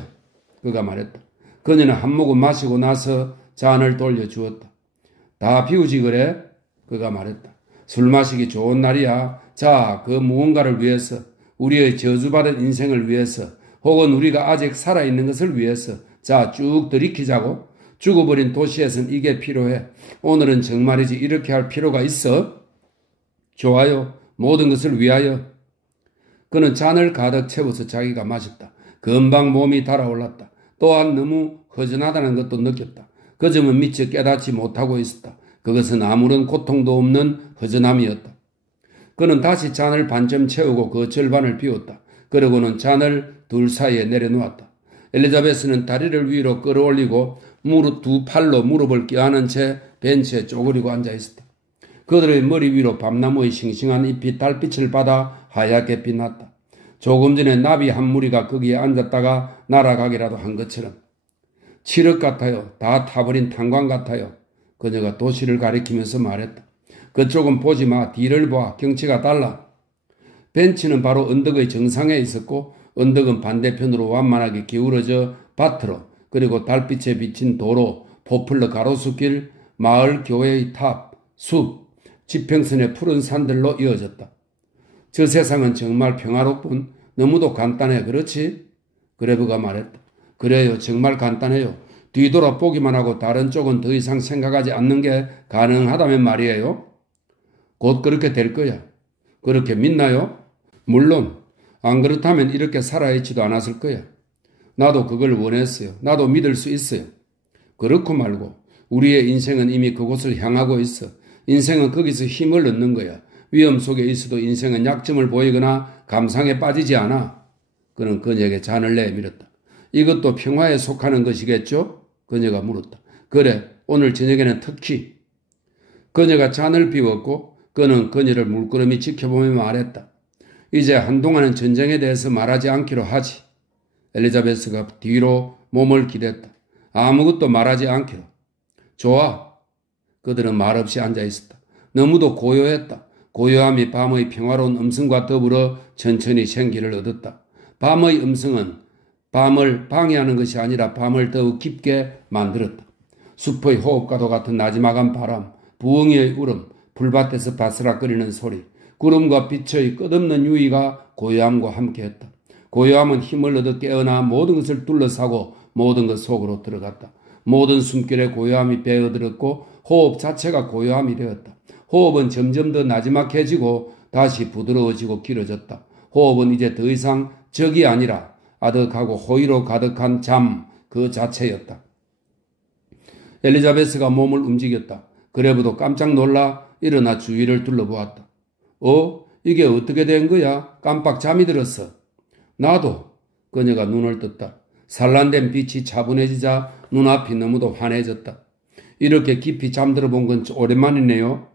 그가 말했다. 그녀는 한 모금 마시고 나서 잔을 돌려주었다. 다 비우지 그래? 그가 말했다. 술 마시기 좋은 날이야. 자, 그 무언가를 위해서, 우리의 저주받은 인생을 위해서, 혹은 우리가 아직 살아있는 것을 위해서, 자, 쭉 들이키자고. 죽어버린 도시에선 이게 필요해. 오늘은 정말이지 이렇게 할 필요가 있어? 좋아요. 모든 것을 위하여. 그는 잔을 가득 채워서 자기가 마셨다. 금방 몸이 달아올랐다. 또한 너무 허전하다는 것도 느꼈다. 그 점은 미처 깨닫지 못하고 있었다. 그것은 아무런 고통도 없는 허전함이었다. 그는 다시 잔을 반쯤 채우고 그 절반을 비웠다. 그러고는 잔을 둘 사이에 내려놓았다. 엘리자베스는 다리를 위로 끌어올리고 두 팔로 무릎을 껴안은 채 벤치에 쪼그리고 앉아 있었다. 그들의 머리 위로 밤나무의 싱싱한 잎이 달빛을 받아 하얗게 빛났다. 조금 전에 나비 한 무리가 거기에 앉았다가 날아가기라도 한 것처럼. 칠흑 같아요. 다 타버린 탄광 같아요. 그녀가 도시를 가리키면서 말했다. 그쪽은 보지 마. 뒤를 봐. 경치가 달라. 벤치는 바로 언덕의 정상에 있었고 언덕은 반대편으로 완만하게 기울어져 밭으로 그리고 달빛에 비친 도로, 포플러 가로수길, 마을 교회의 탑, 숲, 지평선의 푸른 산들로 이어졌다. 저 세상은 정말 평화롭군. 너무도 간단해. 그렇지? 그레브가 말했다. 그래요. 정말 간단해요. 뒤돌아보기만 하고 다른 쪽은 더 이상 생각하지 않는 게 가능하다면 말이에요. 곧 그렇게 될 거야. 그렇게 믿나요? 물론 안 그렇다면 이렇게 살아있지도 않았을 거야. 나도 그걸 원했어요. 나도 믿을 수 있어요. 그렇고 말고 우리의 인생은 이미 그곳을 향하고 있어. 인생은 거기서 힘을 얻는 거야. 위험 속에 있어도 인생은 약점을 보이거나 감상에 빠지지 않아. 그는 그녀에게 잔을 내밀었다. 이것도 평화에 속하는 것이겠죠? 그녀가 물었다. 그래, 오늘 저녁에는 특히. 그녀가 잔을 비웠고 그는 그녀를 물끄러미 지켜보며 말했다. 이제 한동안은 전쟁에 대해서 말하지 않기로 하지. 엘리자베스가 뒤로 몸을 기댔다. 아무것도 말하지 않기로. 좋아. 그들은 말없이 앉아 있었다. 너무도 고요했다. 고요함이 밤의 평화로운 음성과 더불어 천천히 생기를 얻었다. 밤의 음성은 밤을 방해하는 것이 아니라 밤을 더욱 깊게 만들었다. 숲의 호흡과도 같은 나지막한 바람, 부엉이의 울음, 풀밭에서 바스락거리는 소리, 구름과 빛의 끝없는 유의가 고요함과 함께했다. 고요함은 힘을 얻어 깨어나 모든 것을 둘러싸고 모든 것 속으로 들어갔다. 모든 숨결에 고요함이 배어들었고 호흡 자체가 고요함이 되었다. 호흡은 점점 더 나지막해지고 다시 부드러워지고 길어졌다. 호흡은 이제 더 이상 적이 아니라 아득하고 호의로 가득한 잠 그 자체였다. 엘리자베스가 몸을 움직였다. 그레브도 깜짝 놀라 일어나 주위를 둘러보았다. 이게 어떻게 된 거야? 깜빡 잠이 들었어. 나도. 그녀가 눈을 떴다. 산란된 빛이 차분해지자 눈앞이 너무도 환해졌다. 이렇게 깊이 잠들어 본 건 오랜만이네요.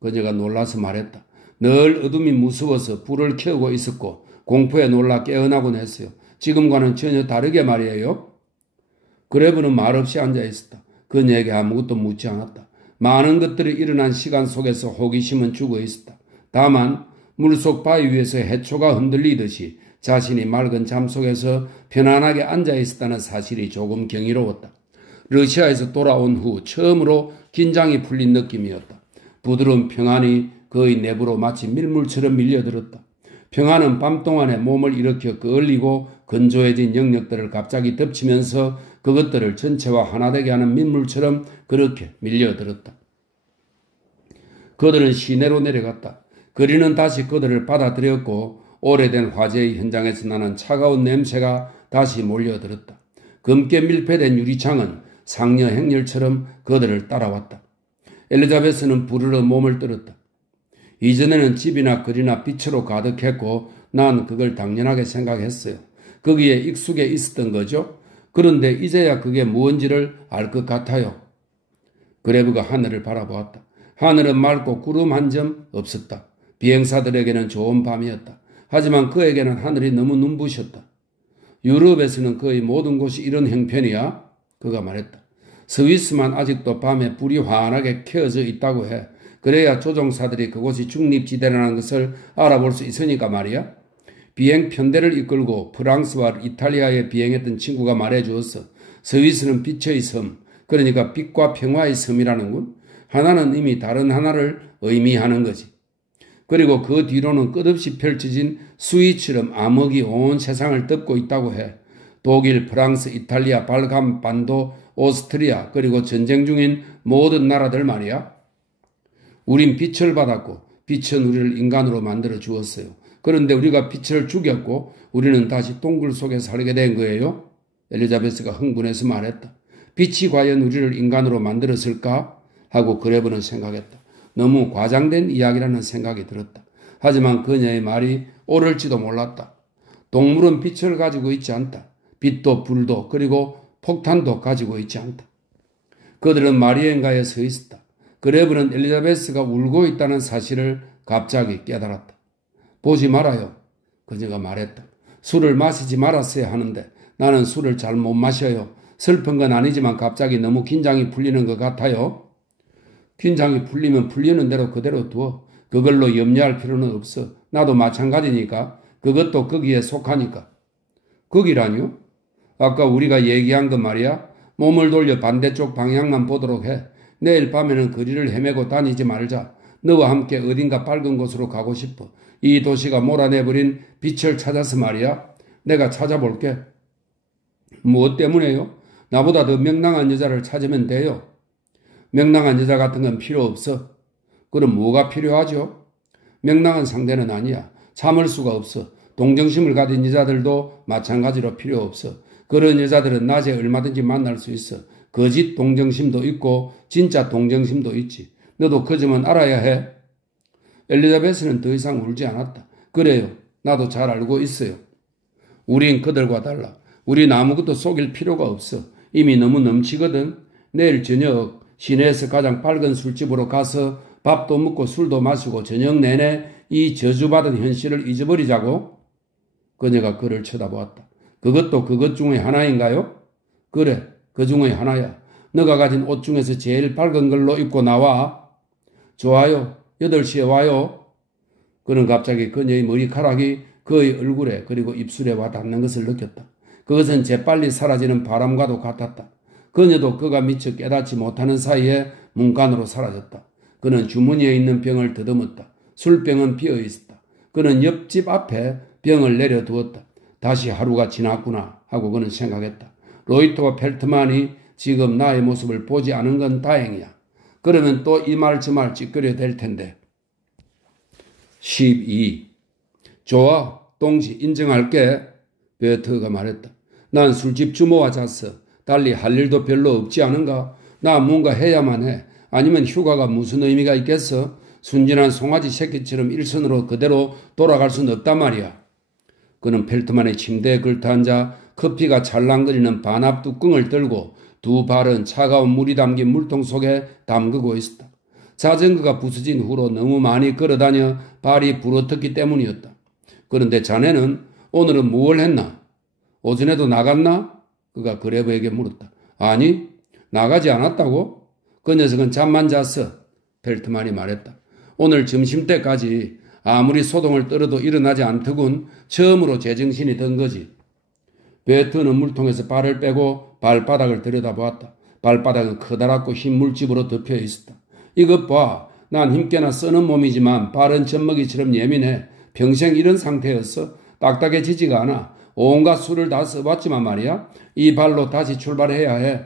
그녀가 놀라서 말했다. 늘 어둠이 무서워서 불을 켜고 있었고 공포에 놀라 깨어나곤 했어요. 지금과는 전혀 다르게 말이에요. 그레브는 말없이 앉아 있었다. 그녀에게 아무것도 묻지 않았다. 많은 것들이 일어난 시간 속에서 호기심은 죽어 있었다. 다만 물속 바위 위에서 해초가 흔들리듯이 자신이 맑은 잠 속에서 편안하게 앉아 있었다는 사실이 조금 경이로웠다. 러시아에서 돌아온 후 처음으로 긴장이 풀린 느낌이었다. 부드러운 평안이 그의 내부로 마치 밀물처럼 밀려들었다. 평안은 밤 동안에 몸을 일으켜 끌리고 건조해진 영역들을 갑자기 덮치면서 그것들을 전체와 하나 되게 하는 민물처럼 그렇게 밀려들었다. 그들은 시내로 내려갔다. 거리는 다시 그들을 받아들였고 오래된 화재의 현장에서 나는 차가운 냄새가 다시 몰려들었다. 검게 밀폐된 유리창은 상여 행렬처럼 그들을 따라왔다. 엘리자베스는 부르르 몸을 떨었다. 이전에는 집이나 거리나 빛으로 가득했고 난 그걸 당연하게 생각했어요. 거기에 익숙해 있었던 거죠. 그런데 이제야 그게 무언지를 알 것 같아요. 그레브가 하늘을 바라보았다. 하늘은 맑고 구름 한 점 없었다. 비행사들에게는 좋은 밤이었다. 하지만 그에게는 하늘이 너무 눈부셨다. 유럽에서는 거의 모든 곳이 이런 형편이야? 그가 말했다. 스위스만 아직도 밤에 불이 환하게 켜져 있다고 해. 그래야 조종사들이 그곳이 중립지대라는 것을 알아볼 수 있으니까 말이야. 비행 편대를 이끌고 프랑스와 이탈리아에 비행했던 친구가 말해주었어. 스위스는 빛의 섬, 그러니까 빛과 평화의 섬이라는군. 하나는 이미 다른 하나를 의미하는 거지. 그리고 그 뒤로는 끝없이 펼쳐진 수위처럼 암흑이 온 세상을 덮고 있다고 해. 독일, 프랑스, 이탈리아, 발간 반도, 오스트리아, 그리고 전쟁 중인 모든 나라들 말이야. 우린 빛을 받았고 빛은 우리를 인간으로 만들어 주었어요. 그런데 우리가 빛을 죽였고 우리는 다시 동굴 속에 살게 된 거예요. 엘리자베스가 흥분해서 말했다. 빛이 과연 우리를 인간으로 만들었을까? 하고 그레브는 생각했다. 너무 과장된 이야기라는 생각이 들었다. 하지만 그녀의 말이 옳을지도 몰랐다. 동물은 빛을 가지고 있지 않다. 빛도 불도 그리고 폭탄도 가지고 있지 않다. 그들은 마리엔가에 서 있었다. 그레브는 엘리자베스가 울고 있다는 사실을 갑자기 깨달았다. 보지 말아요. 그녀가 말했다. 술을 마시지 말았어야 하는데 나는 술을 잘 못 마셔요. 슬픈 건 아니지만 갑자기 너무 긴장이 풀리는 것 같아요. 긴장이 풀리면 풀리는 대로 그대로 두어. 그걸로 염려할 필요는 없어. 나도 마찬가지니까. 그것도 거기에 속하니까. 거기라뇨? 아까 우리가 얘기한 거 말이야. 몸을 돌려 반대쪽 방향만 보도록 해. 내일 밤에는 거리를 헤매고 다니지 말자. 너와 함께 어딘가 밝은 곳으로 가고 싶어. 이 도시가 몰아내버린 빛을 찾아서 말이야. 내가 찾아볼게. 무엇 때문에요? 나보다 더 명랑한 여자를 찾으면 돼요. 명랑한 여자 같은 건 필요 없어. 그럼 뭐가 필요하죠? 명랑한 상대는 아니야. 참을 수가 없어. 동정심을 가진 여자들도 마찬가지로 필요 없어. 그런 여자들은 낮에 얼마든지 만날 수 있어. 거짓 동정심도 있고 진짜 동정심도 있지. 너도 그 점은 알아야 해. 엘리자베스는 더 이상 울지 않았다. 그래요. 나도 잘 알고 있어요. 우린 그들과 달라. 우린 아무것도 속일 필요가 없어. 이미 너무 넘치거든. 내일 저녁 시내에서 가장 밝은 술집으로 가서 밥도 먹고 술도 마시고 저녁 내내 이 저주받은 현실을 잊어버리자고. 그녀가 그를 쳐다보았다. 그것도 그것 중에 하나인가요? 그래, 그 중에 하나야. 너가 가진 옷 중에서 제일 밝은 걸로 입고 나와. 좋아요. 8시에 와요. 그는 갑자기 그녀의 머리카락이 그의 얼굴에 그리고 입술에 와 닿는 것을 느꼈다. 그것은 재빨리 사라지는 바람과도 같았다. 그녀도 그가 미처 깨닫지 못하는 사이에 문간으로 사라졌다. 그는 주머니에 있는 병을 더듬었다. 술병은 비어 있었다. 그는 옆집 앞에 병을 내려두었다. 다시 하루가 지났구나 하고 그는 생각했다. 로이터와 펠트만이 지금 나의 모습을 보지 않은 건 다행이야. 그러면 또 이 말 저 말 찌끄려 댈 텐데. 12. 좋아, 동지 인정할게. 베어트가 말했다. 난 술집 주모와 잤어. 달리 할 일도 별로 없지 않은가? 나 뭔가 해야만 해. 아니면 휴가가 무슨 의미가 있겠어? 순진한 송아지 새끼처럼 일선으로 그대로 돌아갈 수는 없단 말이야. 그는 펠트만의 침대에 걸터앉아 커피가 찰랑거리는 반합 뚜껑을 들고 두 발은 차가운 물이 담긴 물통 속에 담그고 있었다. 자전거가 부서진 후로 너무 많이 걸어다녀 발이 부러졌기 때문이었다. 그런데 자네는 오늘은 뭘 했나? 오전에도 나갔나? 그가 그레브에게 물었다. 아니, 나가지 않았다고? 그 녀석은 잠만 잤어. 펠트만이 말했다. 오늘 점심때까지 아무리 소동을 떨어도 일어나지 않더군. 처음으로 제정신이 든 거지. 베어트는 물통에서 발을 빼고 발바닥을 들여다보았다. 발바닥은 커다랗고 흰 물집으로 덮여 있었다. 이것 봐. 난 힘께나 쓰는 몸이지만 발은 젖먹이처럼 예민해. 평생 이런 상태였어. 딱딱해지지가 않아. 온갖 수를 다 써봤지만 말이야. 이 발로 다시 출발해야 해.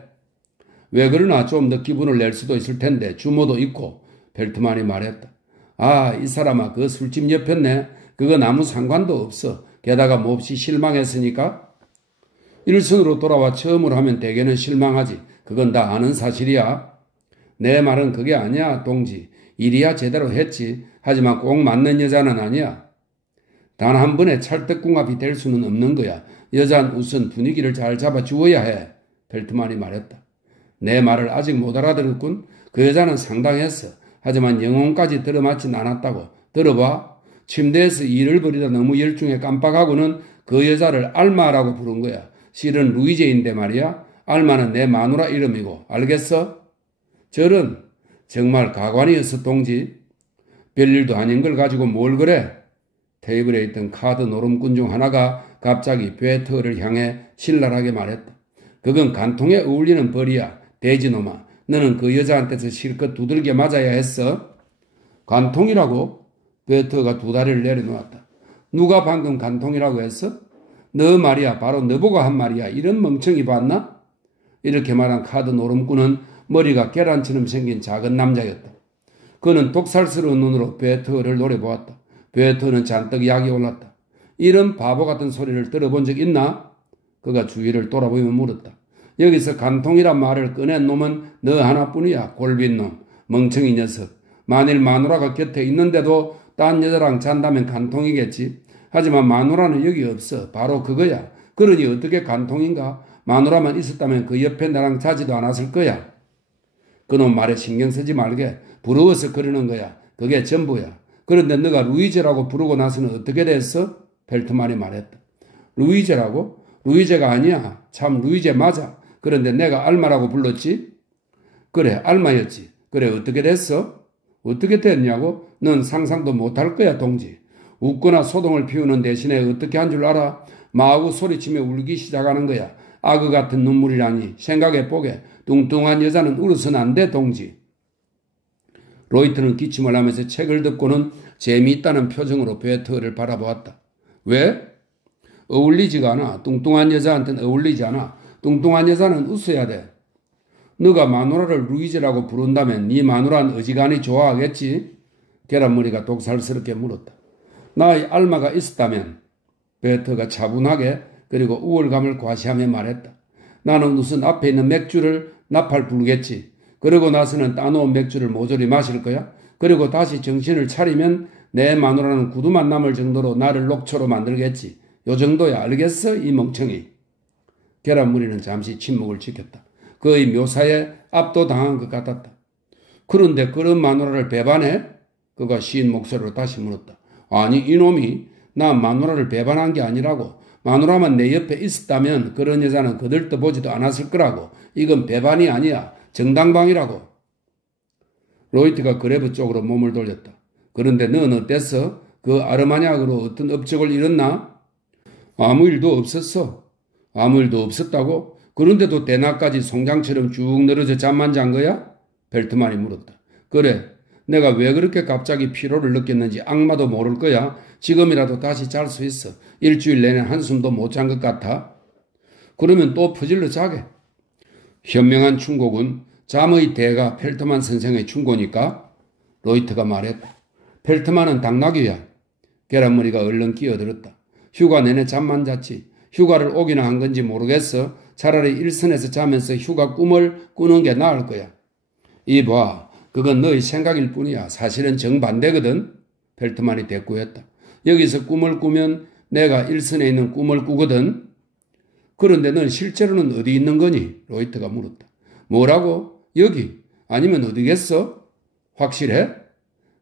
왜 그러나 좀 더 기분을 낼 수도 있을 텐데 주모도 있고. 벨트만이 말했다. 아, 이 사람아 그 술집 옆였네. 그건 아무 상관도 없어. 게다가 몹시 실망했으니까. 일선으로 돌아와 처음으로 하면 대개는 실망하지. 그건 다 아는 사실이야. 내 말은 그게 아니야, 동지. 일이야 제대로 했지. 하지만 꼭 맞는 여자는 아니야. 단 한 번에 찰떡궁합이 될 수는 없는 거야. 여자는 우선 분위기를 잘 잡아주어야 해. 벨트만이 말했다. 내 말을 아직 못 알아들었군. 그 여자는 상당했어. 하지만 영혼까지 들어맞진 않았다고. 들어봐. 침대에서 일을 벌이다 너무 열중해 깜빡하고는 그 여자를 알마라고 부른 거야. 실은 루이제인데 말이야. 알마는 내 마누라 이름이고 알겠어? 저런 정말 가관이었어 동지. 별일도 아닌 걸 가지고 뭘 그래? 테이블에 있던 카드 노름꾼 중 하나가 갑자기 베터를 향해 신랄하게 말했다. 그건 간통에 어울리는 벌이야. 돼지놈아. 너는 그 여자한테서 실컷 두들겨 맞아야 했어. 간통이라고? 베터가 두 다리를 내려놓았다. 누가 방금 간통이라고 했어? 너 말이야. 바로 너보고 한 말이야. 이런 멍청이 봤나? 이렇게 말한 카드 노름꾼은 머리가 계란처럼 생긴 작은 남자였다. 그는 독살스러운 눈으로 베터를 노려보았다. 베터는 잔뜩 약이 올랐다. 이런 바보 같은 소리를 들어본 적 있나? 그가 주위를 돌아보며 물었다. 여기서 간통이란 말을 꺼낸 놈은 너 하나뿐이야. 골빈놈. 멍청이 녀석. 만일 마누라가 곁에 있는데도 딴 여자랑 잔다면 간통이겠지. 하지만 마누라는 여기 없어. 바로 그거야. 그러니 어떻게 간통인가? 마누라만 있었다면 그 옆에 나랑 자지도 않았을 거야. 그놈 말에 신경 쓰지 말게. 부러워서 그러는 거야. 그게 전부야. 그런데 너가 루이제라고 부르고 나서는 어떻게 됐어? 펠트만이 말했다. 루이제라고? 루이제가 아니야. 참 루이제 맞아. 그런데 내가 알마라고 불렀지? 그래 알마였지. 그래 어떻게 됐어? 어떻게 됐냐고? 넌 상상도 못할 거야 동지. 웃거나 소동을 피우는 대신에 어떻게 한 줄 알아? 마구 소리치며 울기 시작하는 거야. 악어 같은 눈물이라니. 생각해보게. 뚱뚱한 여자는 울어서는 안 돼 동지. 로이트는 기침을 하면서 책을 덮고는 재미있다는 표정으로 베터를 바라보았다. 왜? 어울리지가 않아. 뚱뚱한 여자한테는 어울리지 않아. 뚱뚱한 여자는 웃어야 돼. 너가 마누라를 루이즈라고 부른다면 네 마누라는 어지간히 좋아하겠지? 계란머리가 독살스럽게 물었다. 나의 알마가 있었다면? 베터가 차분하게 그리고 우월감을 과시하며 말했다. 나는 우선 앞에 있는 맥주를 나팔 불겠지. 그러고 나서는 따놓은 맥주를 모조리 마실 거야. 그리고 다시 정신을 차리면 내 마누라는 구두만 남을 정도로 나를 녹초로 만들겠지. 요 정도야. 알겠어? 이 멍청이. 계란무리는 잠시 침묵을 지켰다. 그의 묘사에 압도당한 것 같았다. 그런데 그런 마누라를 배반해? 그가 쉬인 목소리로 다시 물었다. 아니 이놈이 나 마누라를 배반한 게 아니라고. 마누라만 내 옆에 있었다면 그런 여자는 거들떠보지도 않았을 거라고. 이건 배반이 아니야. 정당방위라고. 로이트가 그래브 쪽으로 몸을 돌렸다. 그런데 넌 어땠어? 그 아르마니악으로 어떤 업적을 이뤘나? 아무 일도 없었어. 아무 일도 없었다고? 그런데도 대낮까지 송장처럼 쭉 늘어져 잠만 잔 거야? 벨트만이 물었다. 그래. 내가 왜 그렇게 갑자기 피로를 느꼈는지 악마도 모를 거야. 지금이라도 다시 잘 수 있어. 일주일 내내 한숨도 못 잔 것 같아. 그러면 또 퍼질러 자게. 현명한 충고군. 잠의 대가 펠트만 선생의 충고니까? 로이트가 말했다. 펠트만은 당나귀야. 계란머리가 얼른 끼어들었다. 휴가 내내 잠만 잤지. 휴가를 오기나 한 건지 모르겠어. 차라리 일선에서 자면서 휴가 꿈을 꾸는 게 나을 거야. 이봐. 그건 너의 생각일 뿐이야. 사실은 정반대거든. 펠트만이 대꾸했다. 여기서 꿈을 꾸면 내가 일선에 있는 꿈을 꾸거든. 그런데 넌 실제로는 어디 있는 거니? 로이트가 물었다. 뭐라고? 여기. 아니면 어디겠어? 확실해?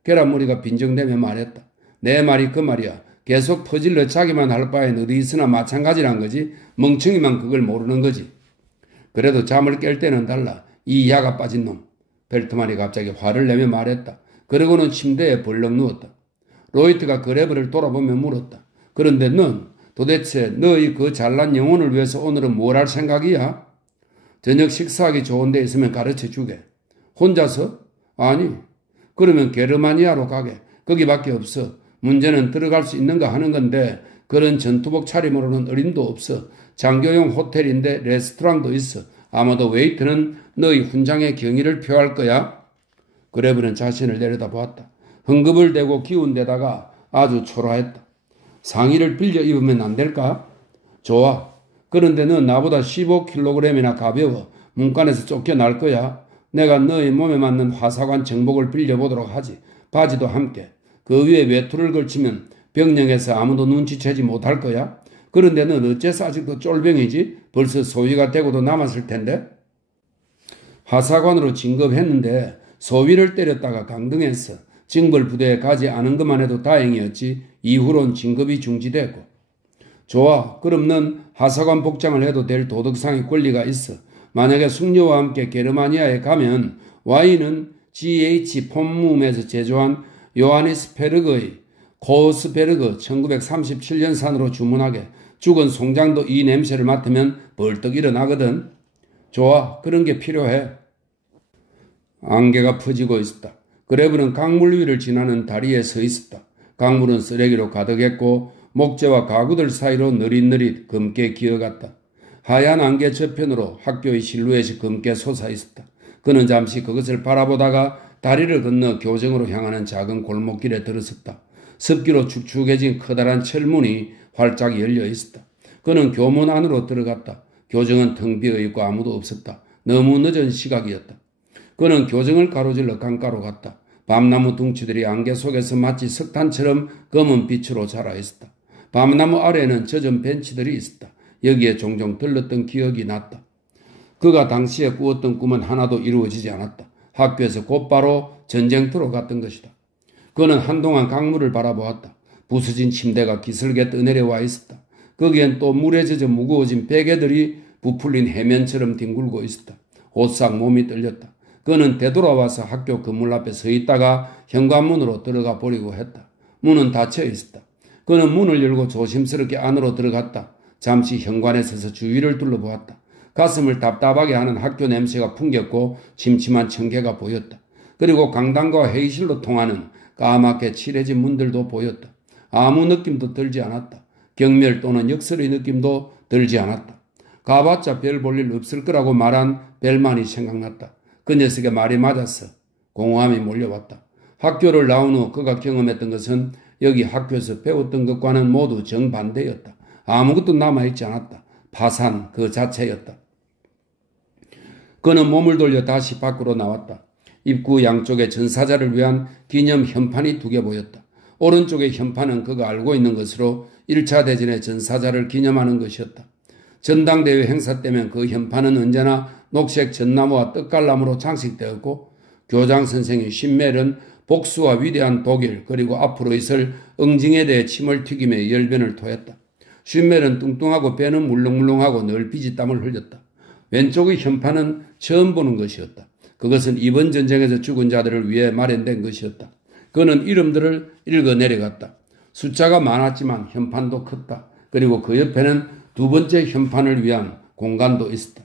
계란무리가 빈정대며 말했다. 내 말이 그 말이야. 계속 퍼질러 자기만 할 바엔 어디 있으나 마찬가지란 거지. 멍청이만 그걸 모르는 거지. 그래도 잠을 깰 때는 달라. 이 야가 빠진 놈. 벨트만이 갑자기 화를 내며 말했다. 그러고는 침대에 벌렁 누웠다. 로이트가 그래브를 돌아보며 물었다. 그런데 넌 도대체 너의 그 잘난 영혼을 위해서 오늘은 뭘 할 생각이야? 저녁 식사하기 좋은 데 있으면 가르쳐 주게. 혼자서? 아니. 그러면 게르마니아로 가게. 거기밖에 없어. 문제는 들어갈 수 있는가 하는 건데 그런 전투복 차림으로는 어림도 없어. 장교용 호텔인데 레스토랑도 있어. 아마도 웨이트는 너희 훈장의 경의를 표할 거야. 그래브는 자신을 내려다보았다. 흥급을 대고 기운 데다가 아주 초라했다. 상의를 빌려 입으면 안 될까? 좋아. 그런데 넌 나보다 15kg이나 가벼워. 문간에서 쫓겨날 거야. 내가 너의 몸에 맞는 화사관 정복을 빌려보도록 하지. 바지도 함께. 그 위에 외투를 걸치면 병령에서 아무도 눈치채지 못할 거야. 그런데 넌 어째서 아직도 쫄병이지? 벌써 소위가 되고도 남았을 텐데. 하사관으로 진급했는데 소위를 때렸다가 강등했어. 징벌 부대에 가지 않은 것만 해도 다행이었지. 이후론 진급이 중지되고. 좋아. 그럼 넌 하사관 복장을 해도 될 도덕상의 권리가 있어. 만약에 숙녀와 함께 게르마니아에 가면 와인은 GH 폼룸에서 제조한 요하니스베르그의 코스베르그 1937년산으로 주문하게. 죽은 송장도 이 냄새를 맡으면 벌떡 일어나거든. 좋아, 그런 게 필요해. 안개가 퍼지고 있었다. 그레브는 강물 위를 지나는 다리에 서 있었다. 강물은 쓰레기로 가득했고 목재와 가구들 사이로 느릿느릿 검게 기어갔다. 하얀 안개 저편으로 학교의 실루엣이 검게 솟아 있었다. 그는 잠시 그것을 바라보다가 다리를 건너 교정으로 향하는 작은 골목길에 들어섰다. 습기로 축축해진 커다란 철문이 활짝 열려 있었다. 그는 교문 안으로 들어갔다. 교정은 텅 비어 있고 아무도 없었다. 너무 늦은 시각이었다. 그는 교정을 가로질러 강가로 갔다. 밤나무 둥치들이 안개 속에서 마치 석탄처럼 검은 빛으로 자라 있었다. 밤나무 아래에는 젖은 벤치들이 있었다. 여기에 종종 들렀던 기억이 났다. 그가 당시에 꾸었던 꿈은 하나도 이루어지지 않았다. 학교에서 곧바로 전쟁터로 갔던 것이다. 그는 한동안 강물을 바라보았다. 부서진 침대가 기슭에 떠내려와 있었다. 거기엔 또 물에 젖어 무거워진 베개들이 부풀린 해면처럼 뒹굴고 있었다. 오싹 몸이 떨렸다. 그는 되돌아와서 학교 건물 앞에 서 있다가 현관문으로 들어가 보려고 했다. 문은 닫혀 있었다. 그는 문을 열고 조심스럽게 안으로 들어갔다. 잠시 현관에 서서 주위를 둘러보았다. 가슴을 답답하게 하는 학교 냄새가 풍겼고 침침한 청개가 보였다. 그리고 강당과 회의실로 통하는 까맣게 칠해진 문들도 보였다. 아무 느낌도 들지 않았다. 경멸 또는 역설의 느낌도 들지 않았다. 가봤자 별 볼 일 없을 거라고 말한 벨만이 생각났다. 그 녀석의 말이 맞았어. 공허함이 몰려왔다. 학교를 나온 후 그가 경험했던 것은 여기 학교에서 배웠던 것과는 모두 정반대였다. 아무것도 남아있지 않았다. 파산 그 자체였다. 그는 몸을 돌려 다시 밖으로 나왔다. 입구 양쪽에 전사자를 위한 기념 현판이 2개 보였다. 오른쪽의 현판은 그가 알고 있는 것으로 1차 대전의 전사자를 기념하는 것이었다. 전당대회 행사 때면 그 현판은 언제나 녹색 전나무와 떡갈나무로 장식되었고 교장 선생의 신멜은 복수와 위대한 독일 그리고 앞으로 있을 응징에 대해 침을 튀기며 열변을 토했다. 신멜은 뚱뚱하고 배는 물렁물렁하고 늘 피지땀을 흘렸다. 왼쪽의 현판은 처음 보는 것이었다. 그것은 이번 전쟁에서 죽은 자들을 위해 마련된 것이었다. 그는 이름들을 읽어 내려갔다. 숫자가 많았지만 현판도 컸다. 그리고 그 옆에는 2번째 현판을 위한 공간도 있었다.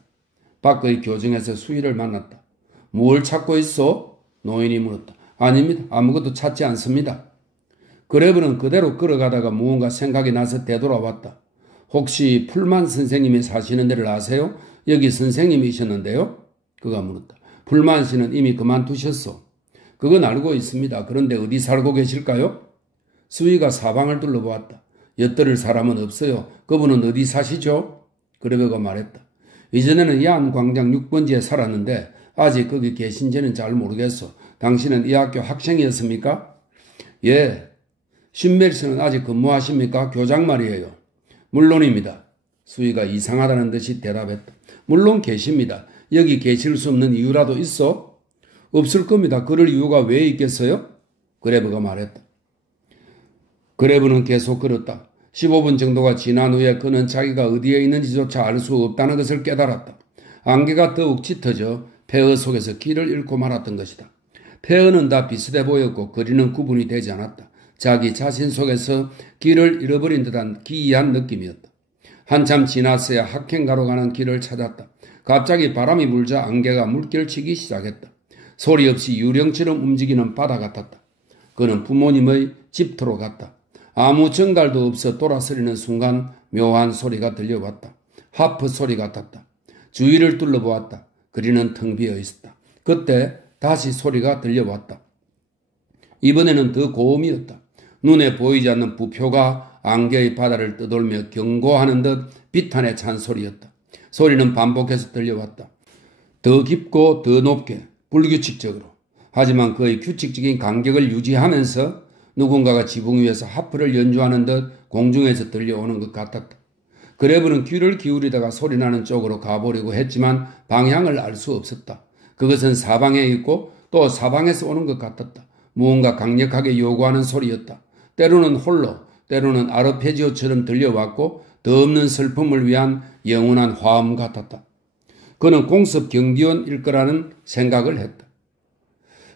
밖의 교정에서 수희를 만났다. 뭘 찾고 있어? 노인이 물었다. 아닙니다. 아무것도 찾지 않습니다. 그레브는 그대로 걸어가다가 무언가 생각이 나서 되돌아왔다. 혹시 풀만 선생님이 사시는 데를 아세요? 여기 선생님이셨는데요? 그가 물었다. 풀만 씨는 이미 그만두셨어. 그건 알고 있습니다. 그런데 어디 살고 계실까요? 수희가 사방을 둘러보았다. 엿들을 사람은 없어요. 그분은 어디 사시죠? 그레브가 말했다. 이전에는 야안 광장 6번지에 살았는데 아직 거기 계신지는 잘 모르겠어. 당신은 이 학교 학생이었습니까? 예. 신멜 씨는 아직 근무하십니까? 교장 말이에요. 물론입니다. 수희가 이상하다는 듯이 대답했다. 물론 계십니다. 여기 계실 수 없는 이유라도 있어? 없을 겁니다. 그럴 이유가 왜 있겠어요? 그레브가 말했다. 그레브는 계속 걸었다. 15분 정도가 지난 후에 그는 자기가 어디에 있는지조차 알 수 없다는 것을 깨달았다. 안개가 더욱 짙어져 폐허 속에서 길을 잃고 말았던 것이다. 폐허는 다 비슷해 보였고 거리는 구분이 되지 않았다. 자기 자신 속에서 길을 잃어버린 듯한 기이한 느낌이었다. 한참 지났어야 학행가로 가는 길을 찾았다. 갑자기 바람이 불자 안개가 물결치기 시작했다. 소리 없이 유령처럼 움직이는 바다 같았다. 그는 부모님의 집터로 갔다. 아무 정갈도 없어 돌아서리는 순간 묘한 소리가 들려왔다. 하프 소리 같았다. 주위를 둘러보았다. 거리는 텅 비어 있었다. 그때 다시 소리가 들려왔다. 이번에는 더 고음이었다. 눈에 보이지 않는 부표가 안개의 바다를 떠돌며 경고하는 듯 비탄에 찬 소리였다. 소리는 반복해서 들려왔다. 더 깊고 더 높게 불규칙적으로. 하지만 그의 규칙적인 간격을 유지하면서 누군가가 지붕 위에서 하프를 연주하는 듯 공중에서 들려오는 것 같았다. 그레브는 귀를 기울이다가 소리나는 쪽으로 가보려고 했지만 방향을 알 수 없었다. 그것은 사방에 있고 또 사방에서 오는 것 같았다. 무언가 강력하게 요구하는 소리였다. 때로는 홀로, 때로는 아르페지오처럼 들려왔고 더 없는 슬픔을 위한 영원한 화음 같았다. 그는 공습 경비원일 거라는 생각을 했다.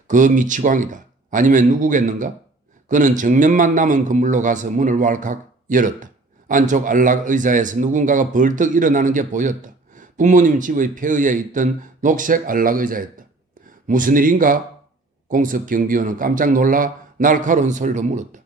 그 미치광이다. 아니면 누구겠는가? 그는 정면만 남은 건물로 가서 문을 왈칵 열었다. 안쪽 안락 의자에서 누군가가 벌떡 일어나는 게 보였다. 부모님 집의 폐의에 있던 녹색 안락 의자였다. 무슨 일인가? 공습 경비원은 깜짝 놀라 날카로운 소리로 물었다.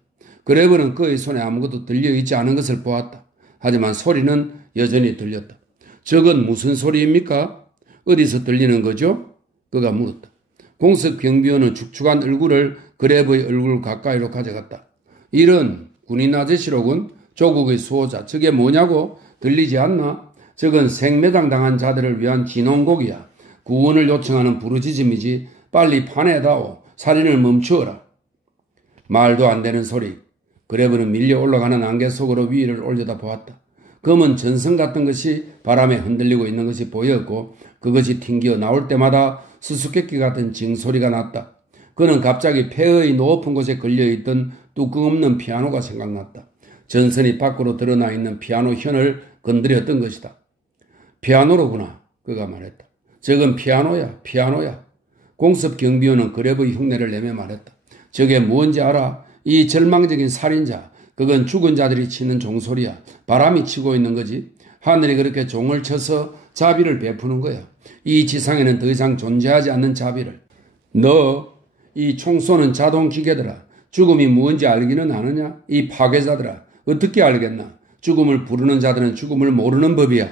그레브는 그의 손에 아무것도 들려있지 않은 것을 보았다. 하지만 소리는 여전히 들렸다. 저건 무슨 소리입니까? 어디서 들리는 거죠? 그가 물었다. 공습 경비원은 축축한 얼굴을 그레브의 얼굴 가까이로 가져갔다. 이런 군인 아저씨로군. 조국의 수호자. 저게 뭐냐고? 들리지 않나? 저건 생매장 당한 자들을 위한 진홍곡이야. 구원을 요청하는 부르짖음이지. 빨리 파내다오. 살인을 멈추어라. 말도 안 되는 소리. 그레브는 밀려 올라가는 안개 속으로 위를 올려다 보았다. 검은 전선 같은 것이 바람에 흔들리고 있는 것이 보였고 그것이 튕겨 나올 때마다 수수께끼 같은 징소리가 났다. 그는 갑자기 폐의 높은 곳에 걸려있던 뚜껑 없는 피아노가 생각났다. 전선이 밖으로 드러나 있는 피아노 현을 건드렸던 것이다. 피아노로구나. 그가 말했다. 저건 피아노야. 피아노야. 공습 경비원은 그레브의 흉내를 내며 말했다. 저게 뭔지 알아? 이 절망적인 살인자. 그건 죽은 자들이 치는 종소리야. 바람이 치고 있는 거지. 하늘이 그렇게 종을 쳐서 자비를 베푸는 거야. 이 지상에는 더 이상 존재하지 않는 자비를. 너 이 총 쏘는 자동기계들아. 죽음이 뭔지 알기는 아느냐? 이 파괴자들아. 어떻게 알겠나? 죽음을 부르는 자들은 죽음을 모르는 법이야.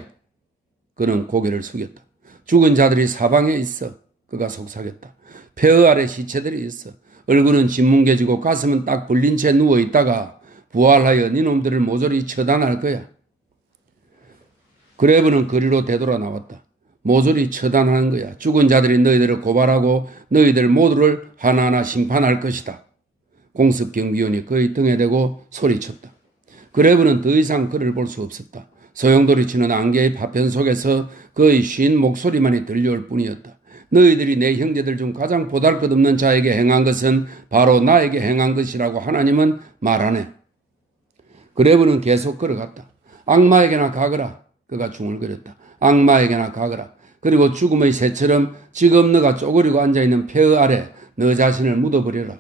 그는 고개를 숙였다. 죽은 자들이 사방에 있어. 그가 속삭였다. 폐허 아래 시체들이 있어. 얼굴은 짓뭉개지고 가슴은 딱 벌린 채 누워있다가 부활하여 니놈들을 모조리 처단할 거야. 그레브는 거리로 되돌아 나왔다. 모조리 처단하는 거야. 죽은 자들이 너희들을 고발하고 너희들 모두를 하나하나 심판할 것이다. 공습 경비원이 그의 등에 대고 소리쳤다. 그레브는 더 이상 그를 볼 수 없었다. 소용돌이치는 안개의 파편 속에서 그의 쉰 목소리만이 들려올 뿐이었다. 너희들이 내 형제들 중 가장 보잘것없는 자에게 행한 것은 바로 나에게 행한 것이라고 하나님은 말하네. 그레브는 계속 걸어갔다. 악마에게나 가거라. 그가 중얼거렸다. 악마에게나 가거라. 그리고 죽음의 새처럼 지금 너가 쪼그리고 앉아있는 폐허 아래 너 자신을 묻어버려라.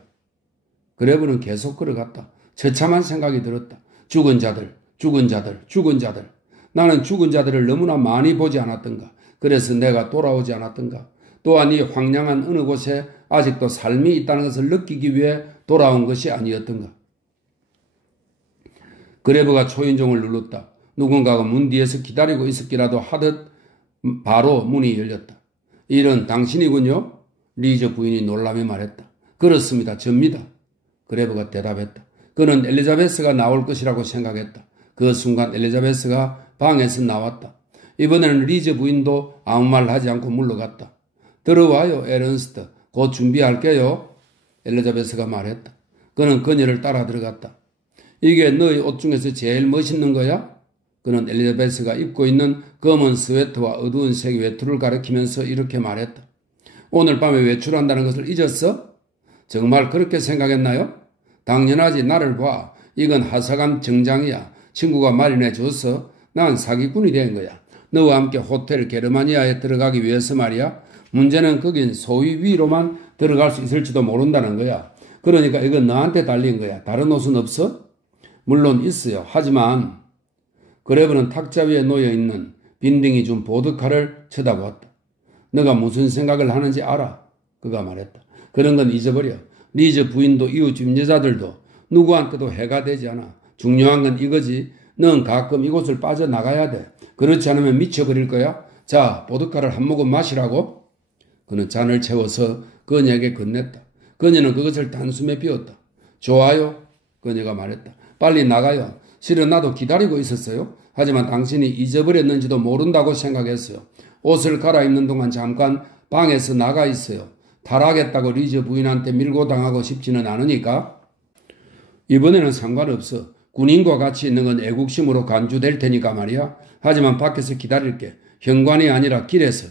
그레브는 계속 걸어갔다. 처참한 생각이 들었다. 죽은 자들, 죽은 자들, 죽은 자들. 나는 죽은 자들을 너무나 많이 보지 않았던가. 그래서 내가 돌아오지 않았던가. 또한 이 황량한 어느 곳에 아직도 삶이 있다는 것을 느끼기 위해 돌아온 것이 아니었던가. 그레브가 초인종을 눌렀다. 누군가가 문 뒤에서 기다리고 있었기라도 하듯 바로 문이 열렸다. 이런 당신이군요? 리저 부인이 놀라며 말했다. 그렇습니다. 접니다. 그레브가 대답했다. 그는 엘리자베스가 나올 것이라고 생각했다. 그 순간 엘리자베스가 방에서 나왔다. 이번에는 리저 부인도 아무 말 하지 않고 물러갔다. 들어와요, 에른스트. 곧 준비할게요. 엘리자베스가 말했다. 그는 그녀를 따라 들어갔다. 이게 너희 옷 중에서 제일 멋있는 거야? 그는 엘리자베스가 입고 있는 검은 스웨터와 어두운 색 외투를 가리키면서 이렇게 말했다. 오늘 밤에 외출한다는 것을 잊었어? 정말 그렇게 생각했나요? 당연하지. 나를 봐. 이건 하사관 정장이야. 친구가 마련해 줬어. 난 사기꾼이 된 거야. 너와 함께 호텔 게르마니아에 들어가기 위해서 말이야. 문제는 거긴 소위 위로만 들어갈 수 있을지도 모른다는 거야. 그러니까 이건 너한테 달린 거야. 다른 옷은 없어? 물론 있어요. 하지만 그레브는 탁자 위에 놓여있는 빈딩이 준 보드카를 쳐다보았다. 너가 무슨 생각을 하는지 알아? 그가 말했다. 그런 건 잊어버려. 리저 부인도 이웃집 여자들도 누구한테도 해가 되지 않아. 중요한 건 이거지. 넌 가끔 이곳을 빠져나가야 돼. 그렇지 않으면 미쳐버릴 거야. 자, 보드카를 한 모금 마시라고. 그는 잔을 채워서 그녀에게 건넸다. 그녀는 그것을 단숨에 비웠다. 좋아요. 그녀가 말했다. 빨리 나가요. 실은 나도 기다리고 있었어요. 하지만 당신이 잊어버렸는지도 모른다고 생각했어요. 옷을 갈아입는 동안 잠깐 방에서 나가 있어요. 탈하겠다고 리저 부인한테 밀고 당하고 싶지는 않으니까. 이번에는 상관없어. 군인과 같이 있는 건 애국심으로 간주될 테니까 말이야. 하지만 밖에서 기다릴게. 현관이 아니라 길에서.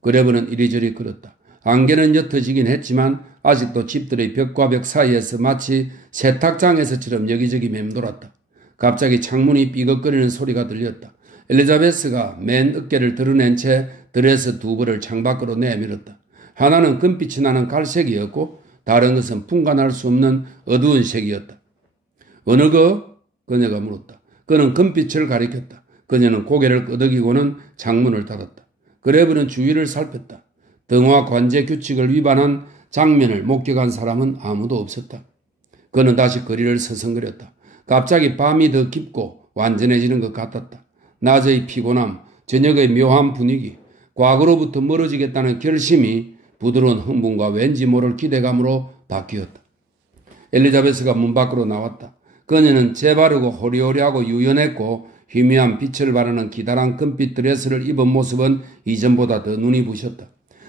그레브는 이리저리 걸었다. 안개는 옅어지긴 했지만 아직도 집들의 벽과 벽 사이에서 마치 세탁장에서처럼 여기저기 맴돌았다. 갑자기 창문이 삐걱거리는 소리가 들렸다. 엘리자베스가 맨 어깨를 드러낸 채 드레스 두 벌을 창밖으로 내밀었다. 하나는 금빛이 나는 갈색이었고 다른 것은 분간할 수 없는 어두운 색이었다. 어느 거? 그녀가 물었다. 그는 금빛을 가리켰다. 그녀는 고개를 끄덕이고는 창문을 닫았다. 그레브는 주위를 살폈다. 등화 관제 규칙을 위반한 장면을 목격한 사람은 아무도 없었다. 그는 다시 거리를 서성거렸다. 갑자기 밤이 더 깊고 완전해지는 것 같았다. 낮의 피곤함, 저녁의 묘한 분위기, 과거로부터 멀어지겠다는 결심이 부드러운 흥분과 왠지 모를 기대감으로 바뀌었다. 엘리자베스가 문 밖으로 나왔다. 그녀는 재바르고 호리호리하고 유연했고 희미한 빛을 바라는 기다란 금빛 드레스를 입은 모습은 이전보다 더 눈이 부셨다.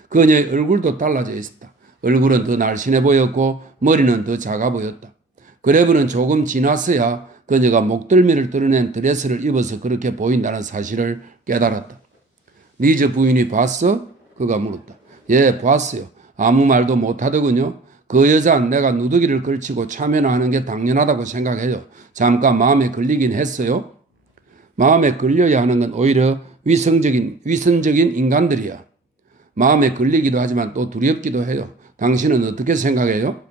그녀의 얼굴도 달라져 있었다. 얼굴은 더 날씬해 보였고 머리는 더 작아 보였다. 그레브는 조금 지났어야 그녀가 목덜미를 드러낸 드레스를 입어서 그렇게 보인다는 사실을 깨달았다. 리즈 부인이 봤어? 그가 물었다. 예, 봤어요. 아무 말도 못하더군요. 그 여자는 내가 누더기를 걸치고 참여하는 게 당연하다고 생각해요. 잠깐 마음에 걸리긴 했어요. 마음에 걸려야 하는 건 오히려 위선적인 인간들이야. 마음에 걸리기도 하지만 또 두렵기도 해요. 당신은 어떻게 생각해요?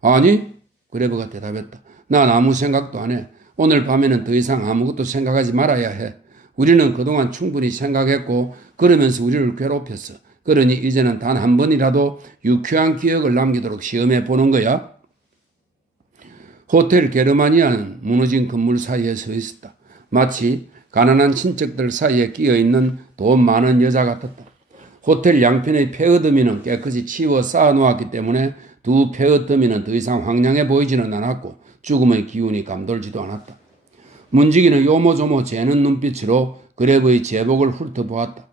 아니, 그레브가 대답했다. 난 아무 생각도 안 해. 오늘 밤에는 더 이상 아무것도 생각하지 말아야 해. 우리는 그동안 충분히 생각했고 그러면서 우리를 괴롭혔어. 그러니 이제는 단 한 번이라도 유쾌한 기억을 남기도록 시험해 보는 거야. 호텔 게르마니아는 무너진 건물 사이에 서 있었다. 마치 가난한 친척들 사이에 끼어있는 돈 많은 여자 같았다. 호텔 양편의 폐허더미는 깨끗이 치워 쌓아놓았기 때문에 두 폐허더미는 더 이상 황량해 보이지는 않았고 죽음의 기운이 감돌지도 않았다. 문지기는 요모조모 재는 눈빛으로 그레브의 제복을 훑어보았다.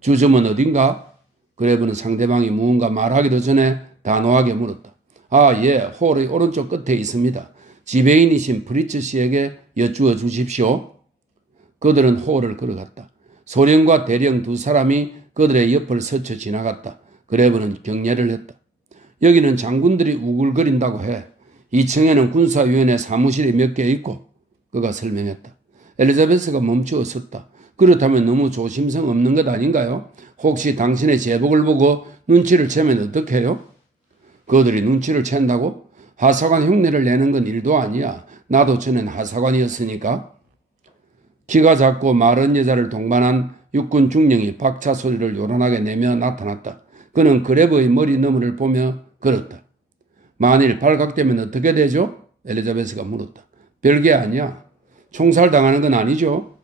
주점은 어딘가? 그레브는 상대방이 무언가 말하기도 전에 단호하게 물었다. 아, 예, 홀의 오른쪽 끝에 있습니다. 지배인이신 프리츠 씨에게 여쭈어 주십시오. 그들은 홀을 걸어갔다. 소령과 대령 두 사람이 그들의 옆을 스쳐 지나갔다. 그레브는 경례를 했다. 여기는 장군들이 우글거린다고 해. 2층에는 군사위원회 사무실이 몇 개 있고 그가 설명했다. 엘리자베스가 멈추어 섰다. 그렇다면 너무 조심성 없는 것 아닌가요? 혹시 당신의 제복을 보고 눈치를 채면 어떡해요? 그들이 눈치를 챈다고? 하사관 흉내를 내는 건 일도 아니야. 나도 전엔 하사관이었으니까. 키가 작고 마른 여자를 동반한 육군 중령이 박차 소리를 요란하게 내며 나타났다. 그는 그레브의 머리 너머를 보며 걸었다. 만일 발각되면 어떻게 되죠? 엘리자베스가 물었다. 별게 아니야. 총살당하는 건 아니죠?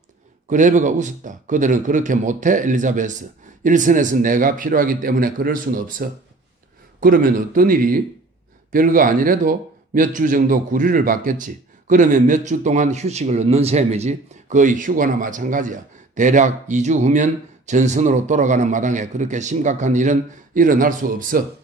그레브가 웃었다. 그들은 그렇게 못해, 엘리자베스. 일선에서 내가 필요하기 때문에 그럴 수는 없어. 그러면 어떤 일이? 별거 아니래도 몇 주 정도 구리를 받겠지. 그러면 몇 주 동안 휴식을 얻는 셈이지. 거의 휴가나 마찬가지야. 대략 2주 후면 전선으로 돌아가는 마당에 그렇게 심각한 일은 일어날 수 없어.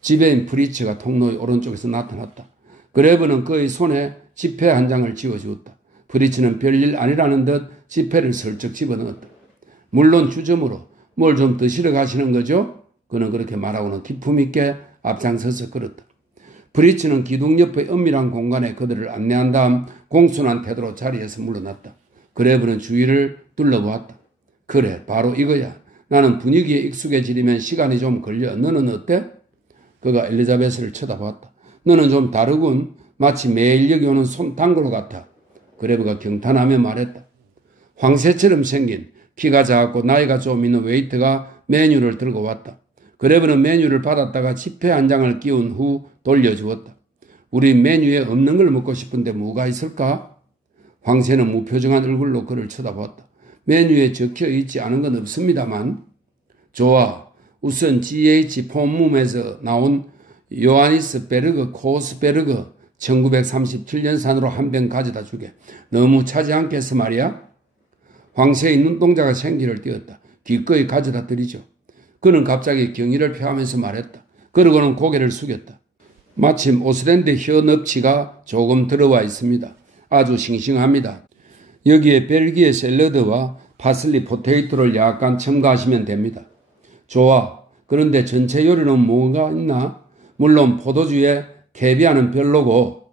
지배인 프리츠가 통로의 오른쪽에서 나타났다. 그레브는 그의 손에 지폐 한 장을 쥐어주었다. 프리츠는 별일 아니라는 듯 지폐를 슬쩍 집어넣었다. 물론 주점으로 뭘 좀 드시러 가시는 거죠? 그는 그렇게 말하고는 기품 있게 앞장서서 걸었다. 프리츠는 기둥 옆의 은밀한 공간에 그들을 안내한 다음 공손한 태도로 자리에서 물러났다. 그레브는 주위를 둘러보았다. 그래, 바로 이거야. 나는 분위기에 익숙해지려면 시간이 좀 걸려. 너는 어때? 그가 엘리자베스를 쳐다보았다. 너는 좀 다르군. 마치 매일 여기 오는 손단골 같아. 그레브가 경탄하며 말했다. 황새처럼 생긴 키가 작고 나이가 좀 있는 웨이터가 메뉴를 들고 왔다. 그레브는 메뉴를 받았다가 지폐 한 장을 끼운 후 돌려주었다. 우리 메뉴에 없는 걸 먹고 싶은데 뭐가 있을까? 황새는 무표정한 얼굴로 그를 쳐다보았다. 메뉴에 적혀 있지 않은 건 없습니다만. 좋아. 우선 GH 폼몸에서 나온 요하니스 베르그 코스베르그 1937년산으로 한 병 가져다 주게. 너무 차지 않겠어 말이야? 황새의 눈동자가 생기를 띄었다. 기꺼이 가져다 드리죠. 그는 갑자기 경의를 표하면서 말했다. 그러고는 고개를 숙였다. 마침 오스랜드 혀 넙치가 조금 들어와 있습니다. 아주 싱싱합니다. 여기에 벨기에 샐러드와 파슬리 포테이토를 약간 첨가하시면 됩니다. 좋아. 그런데 전체 요리는 뭐가 있나? 물론 포도주에 캐비아는 별로고.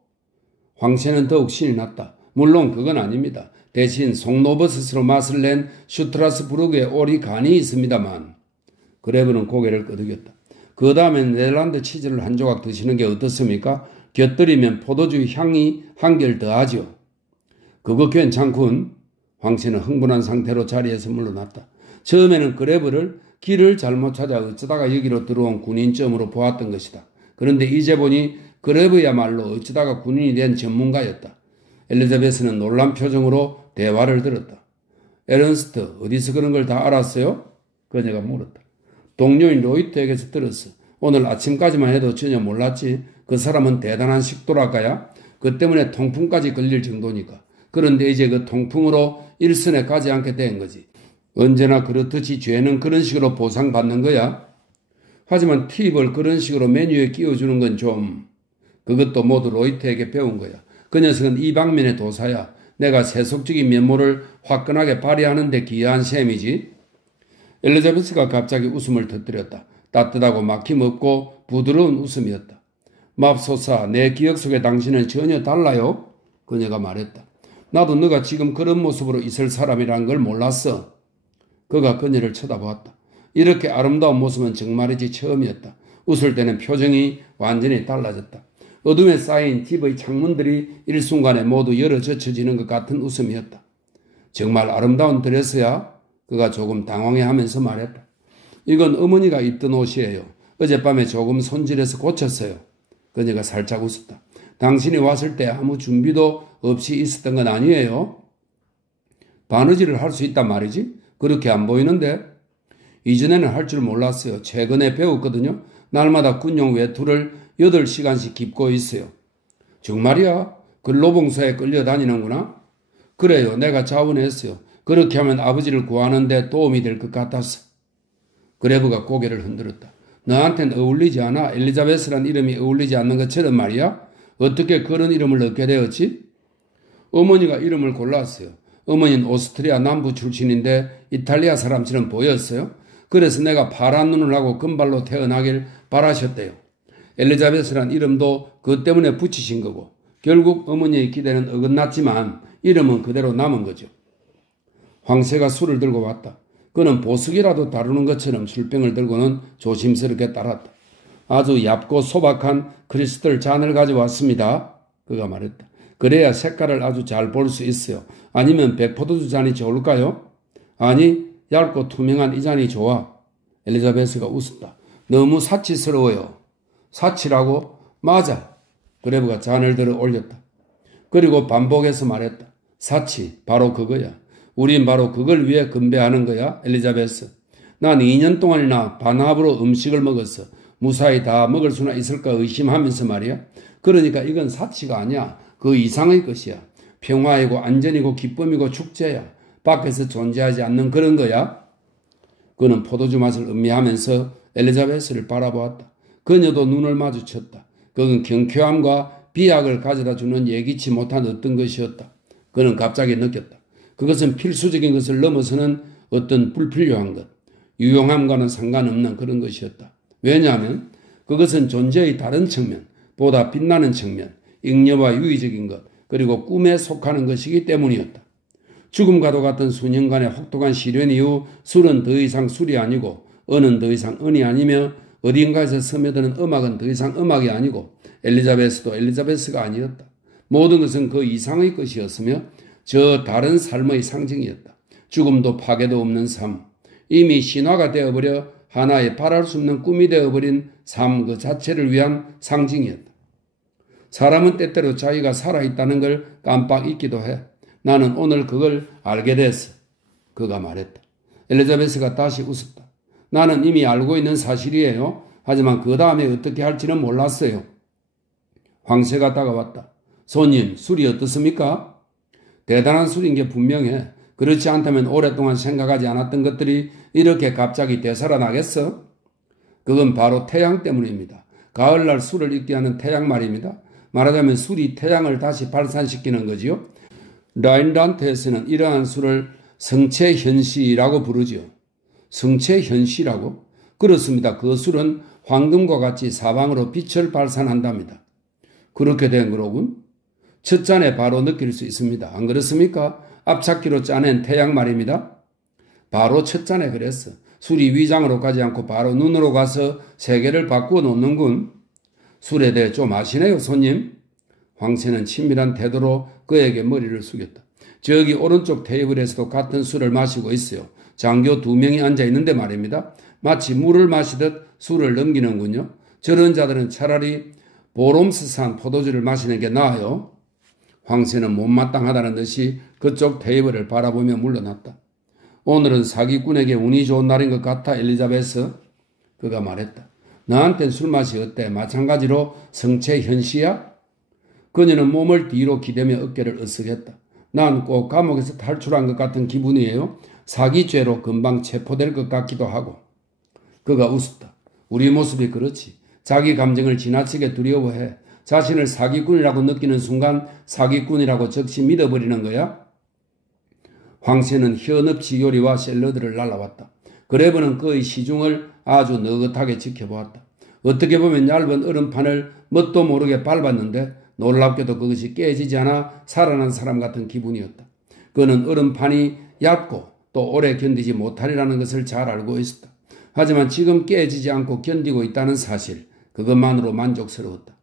황새는 더욱 신이 났다. 물론 그건 아닙니다. 대신 송로버섯으로 맛을 낸 슈트라스부르크의 오리 간이 있습니다만 그레브는 고개를 끄덕였다. 그 다음엔 네덜란드 치즈를 한 조각 드시는 게 어떻습니까? 곁들이면 포도주 향이 한결 더하죠. 그거 괜찮군. 황씨는 흥분한 상태로 자리에서 물러났다. 처음에는 그레브를 길을 잘못 찾아 어쩌다가 여기로 들어온 군인점으로 보았던 것이다. 그런데 이제 보니 그레브야말로 어쩌다가 군인이 된 전문가였다. 엘리자베스는 놀란 표정으로 대화를 들었다. 에른스트, 어디서 그런 걸 다 알았어요? 그녀가 물었다. 동료인 로이트에게서 들었어. 오늘 아침까지만 해도 전혀 몰랐지. 그 사람은 대단한 식도락가야. 그 때문에 통풍까지 걸릴 정도니까. 그런데 이제 그 통풍으로 일선에 가지 않게 된 거지. 언제나 그렇듯이 죄는 그런 식으로 보상받는 거야. 하지만 팁을 그런 식으로 메뉴에 끼워주는 건 좀... 그것도 모두 로이트에게 배운 거야. 그 녀석은 이 방면의 도사야. 내가 세속적인 면모를 화끈하게 발휘하는 데 기여한 셈이지. 엘리자베스가 갑자기 웃음을 터뜨렸다. 따뜻하고 막힘없고 부드러운 웃음이었다. 맙소사, 내 기억 속에 당신은 전혀 달라요. 그녀가 말했다. 나도 너가 지금 그런 모습으로 있을 사람이란 걸 몰랐어. 그가 그녀를 쳐다보았다. 이렇게 아름다운 모습은 정말이지 처음이었다. 웃을 때는 표정이 완전히 달라졌다. 어둠에 쌓인 집의 창문들이 일순간에 모두 열어 젖혀지는 것 같은 웃음이었다. 정말 아름다운 드레스야? 그가 조금 당황해하면서 말했다. 이건 어머니가 입던 옷이에요. 어젯밤에 조금 손질해서 고쳤어요. 그녀가 살짝 웃었다. 당신이 왔을 때 아무 준비도 없이 있었던 건 아니에요? 바느질을 할 수 있단 말이지? 그렇게 안 보이는데? 이전에는 할 줄 몰랐어요. 최근에 배웠거든요. 날마다 군용 외투를 8시간씩 깁고 있어요. 정말이야? 근로봉사에 끌려다니는구나? 그래요. 내가 자원했어요. 그렇게 하면 아버지를 구하는 데 도움이 될 것 같았어. 그레브가 고개를 흔들었다. 너한텐 어울리지 않아? 엘리자베스란 이름이 어울리지 않는 것처럼 말이야? 어떻게 그런 이름을 얻게 되었지? 어머니가 이름을 골랐어요. 어머니는 오스트리아 남부 출신인데 이탈리아 사람처럼 보였어요. 그래서 내가 파란 눈을 하고 금발로 태어나길 바라셨대요. 엘리자베스란 이름도 그 때문에 붙이신 거고 결국 어머니의 기대는 어긋났지만 이름은 그대로 남은 거죠. 황새가 술을 들고 왔다. 그는 보석이라도 다루는 것처럼 술병을 들고는 조심스럽게 따랐다. 아주 얇고 소박한 크리스탈 잔을 가져왔습니다. 그가 말했다. 그래야 색깔을 아주 잘 볼 수 있어요. 아니면 백포도주 잔이 좋을까요? 아니, 얇고 투명한 이 잔이 좋아. 엘리자베스가 웃었다. 너무 사치스러워요. 사치라고? 맞아. 그레브가 잔을 들어 올렸다. 그리고 반복해서 말했다. 사치, 바로 그거야. 우린 바로 그걸 위해 건배하는 거야, 엘리자베스. 난 2년 동안이나 반합으로 음식을 먹었어. 무사히 다 먹을 수나 있을까 의심하면서 말이야. 그러니까 이건 사치가 아니야. 그 이상의 것이야. 평화이고 안전이고 기쁨이고 축제야. 밖에서 존재하지 않는 그런 거야. 그는 포도주 맛을 음미하면서 엘리자베스를 바라보았다. 그녀도 눈을 마주쳤다. 그건 경쾌함과 비약을 가져다 주는 예기치 못한 어떤 것이었다. 그는 갑자기 느꼈다. 그것은 필수적인 것을 넘어서는 어떤 불필요한 것, 유용함과는 상관없는 그런 것이었다. 왜냐하면 그것은 존재의 다른 측면, 보다 빛나는 측면, 잉여와 유의적인 것, 그리고 꿈에 속하는 것이기 때문이었다. 죽음과도 같은 수년간의 혹독한 시련 이후 술은 더 이상 술이 아니고 은은 더 이상 은이 아니며 어딘가에서 스며드는 음악은 더 이상 음악이 아니고 엘리자베스도 엘리자베스가 아니었다. 모든 것은 그 이상의 것이었으며 저 다른 삶의 상징이었다. 죽음도 파괴도 없는 삶, 이미 신화가 되어버려 하나의 바랄 수 없는 꿈이 되어버린 삶 그 자체를 위한 상징이었다. 사람은 때때로 자기가 살아있다는 걸 깜빡 잊기도 해. 나는 오늘 그걸 알게 됐어. 그가 말했다. 엘리자베스가 다시 웃었다. 나는 이미 알고 있는 사실이에요. 하지만 그 다음에 어떻게 할지는 몰랐어요. 황새가 다가왔다. 손님, 술이 어떻습니까? 대단한 술인 게 분명해. 그렇지 않다면 오랫동안 생각하지 않았던 것들이 이렇게 갑자기 되살아나겠어? 그건 바로 태양 때문입니다. 가을날 술을 잊게 하는 태양 말입니다. 말하자면 술이 태양을 다시 발산시키는 거지요. 라인란트에서는 이러한 술을 성체현시라고 부르지요. 성체현시라고? 그렇습니다. 그 술은 황금과 같이 사방으로 빛을 발산한답니다. 그렇게 된 거로군. 첫 잔에 바로 느낄 수 있습니다. 안 그렇습니까? 앞찾기로 짜낸 태양 말입니다. 바로 첫 잔에 그랬어. 술이 위장으로 가지 않고 바로 눈으로 가서 세계를 바꾸어 놓는군. 술에 대해 좀 아시네요, 손님? 황새는 친밀한 태도로 그에게 머리를 숙였다. 저기 오른쪽 테이블에서도 같은 술을 마시고 있어요. 장교 2명이 앉아 있는데 말입니다. 마치 물을 마시듯 술을 넘기는군요. 저런 자들은 차라리 보롬스산 포도주를 마시는 게 나아요. 황새는 못마땅하다는 듯이 그쪽 테이블을 바라보며 물러났다. 오늘은 사기꾼에게 운이 좋은 날인 것 같아, 엘리자베스. 그가 말했다. 너한텐 술맛이 어때? 마찬가지로 성체 현시야? 그녀는 몸을 뒤로 기대며 어깨를 으쓱했다. 난 꼭 감옥에서 탈출한 것 같은 기분이에요. 사기죄로 금방 체포될 것 같기도 하고. 그가 웃었다. 우리 모습이 그렇지. 자기 감정을 지나치게 두려워해. 자신을 사기꾼이라고 느끼는 순간 사기꾼이라고 즉시 믿어버리는 거야? 황새는 현업치 요리와 샐러드를 날라왔다. 그레브는 그의 시중을 아주 느긋하게 지켜보았다. 어떻게 보면 얇은 얼음판을 뭣도 모르게 밟았는데 놀랍게도 그것이 깨지지 않아 살아난 사람 같은 기분이었다. 그는 얼음판이 얇고 또 오래 견디지 못하리라는 것을 잘 알고 있었다. 하지만 지금 깨지지 않고 견디고 있다는 사실, 그것만으로 만족스러웠다.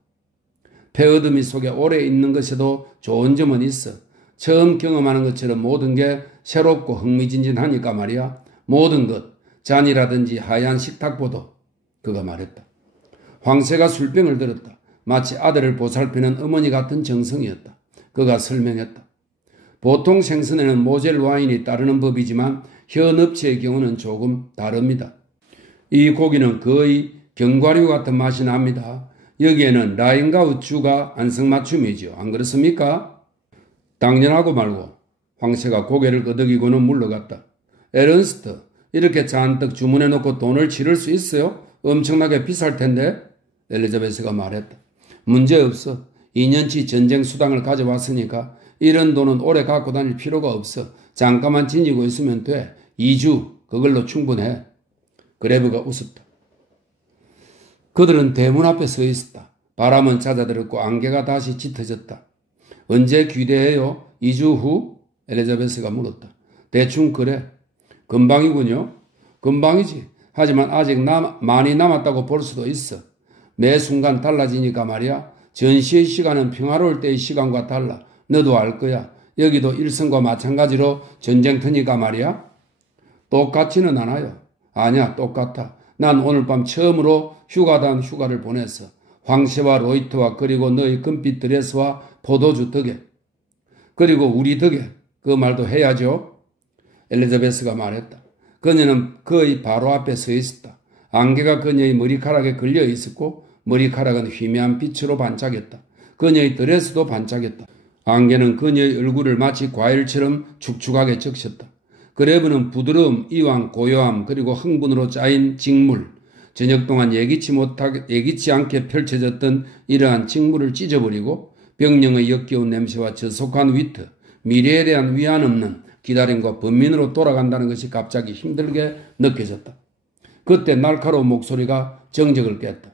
폐어둠이 속에 오래 있는 것에도 좋은 점은 있어. 처음 경험하는 것처럼 모든 게 새롭고 흥미진진하니까 말이야. 모든 것, 잔이라든지 하얀 식탁보도. 그가 말했다. 황새가 술병을 들었다. 마치 아들을 보살피는 어머니 같은 정성이었다. 그가 설명했다. 보통 생선에는 모젤 와인이 따르는 법이지만 현업체의 경우는 조금 다릅니다. 이 고기는 거의 견과류 같은 맛이 납니다. 여기에는 라임과 우추가 안성맞춤이죠. 안 그렇습니까? 당연하고 말고. 황새가 고개를 끄덕이고는 물러갔다. 에른스트, 이렇게 잔뜩 주문해놓고 돈을 치를 수 있어요? 엄청나게 비쌀 텐데. 엘리자베스가 말했다. 문제없어. 2년치 전쟁 수당을 가져왔으니까 이런 돈은 오래 갖고 다닐 필요가 없어. 잠깐만 지니고 있으면 돼. 2주 그걸로 충분해. 그레브가 웃었다. 그들은 대문 앞에 서 있었다. 바람은 잦아들었고 안개가 다시 짙어졌다. 언제 귀대해요? 2주 후? 엘리자베스가 물었다. 대충 그래. 금방이군요. 금방이지. 하지만 아직 많이 남았다고 볼 수도 있어. 매 순간 달라지니까 말이야. 전시의 시간은 평화로울 때의 시간과 달라. 너도 알 거야. 여기도 일선과 마찬가지로 전쟁터니까 말이야. 똑같지는 않아요. 아니야, 똑같아. 난 오늘 밤 처음으로 휴가단 휴가를 보냈어. 황새와 로이트와 그리고 너의 금빛 드레스와 포도주 덕에. 그리고 우리 덕에. 그 말도 해야죠. 엘리자베스가 말했다. 그녀는 그의 바로 앞에 서 있었다. 안개가 그녀의 머리카락에 걸려 있었고 머리카락은 희미한 빛으로 반짝였다. 그녀의 드레스도 반짝였다. 안개는 그녀의 얼굴을 마치 과일처럼 축축하게 적셨다. 그레브는 부드러움, 이왕, 고요함 그리고 흥분으로 짜인 직물, 저녁 동안 예기치 않게 펼쳐졌던 이러한 직물을 찢어버리고 병령의 역겨운 냄새와 저속한 위트, 미래에 대한 위안 없는 기다림과 번민으로 돌아간다는 것이 갑자기 힘들게 느껴졌다. 그때 날카로운 목소리가 정적을 깼다.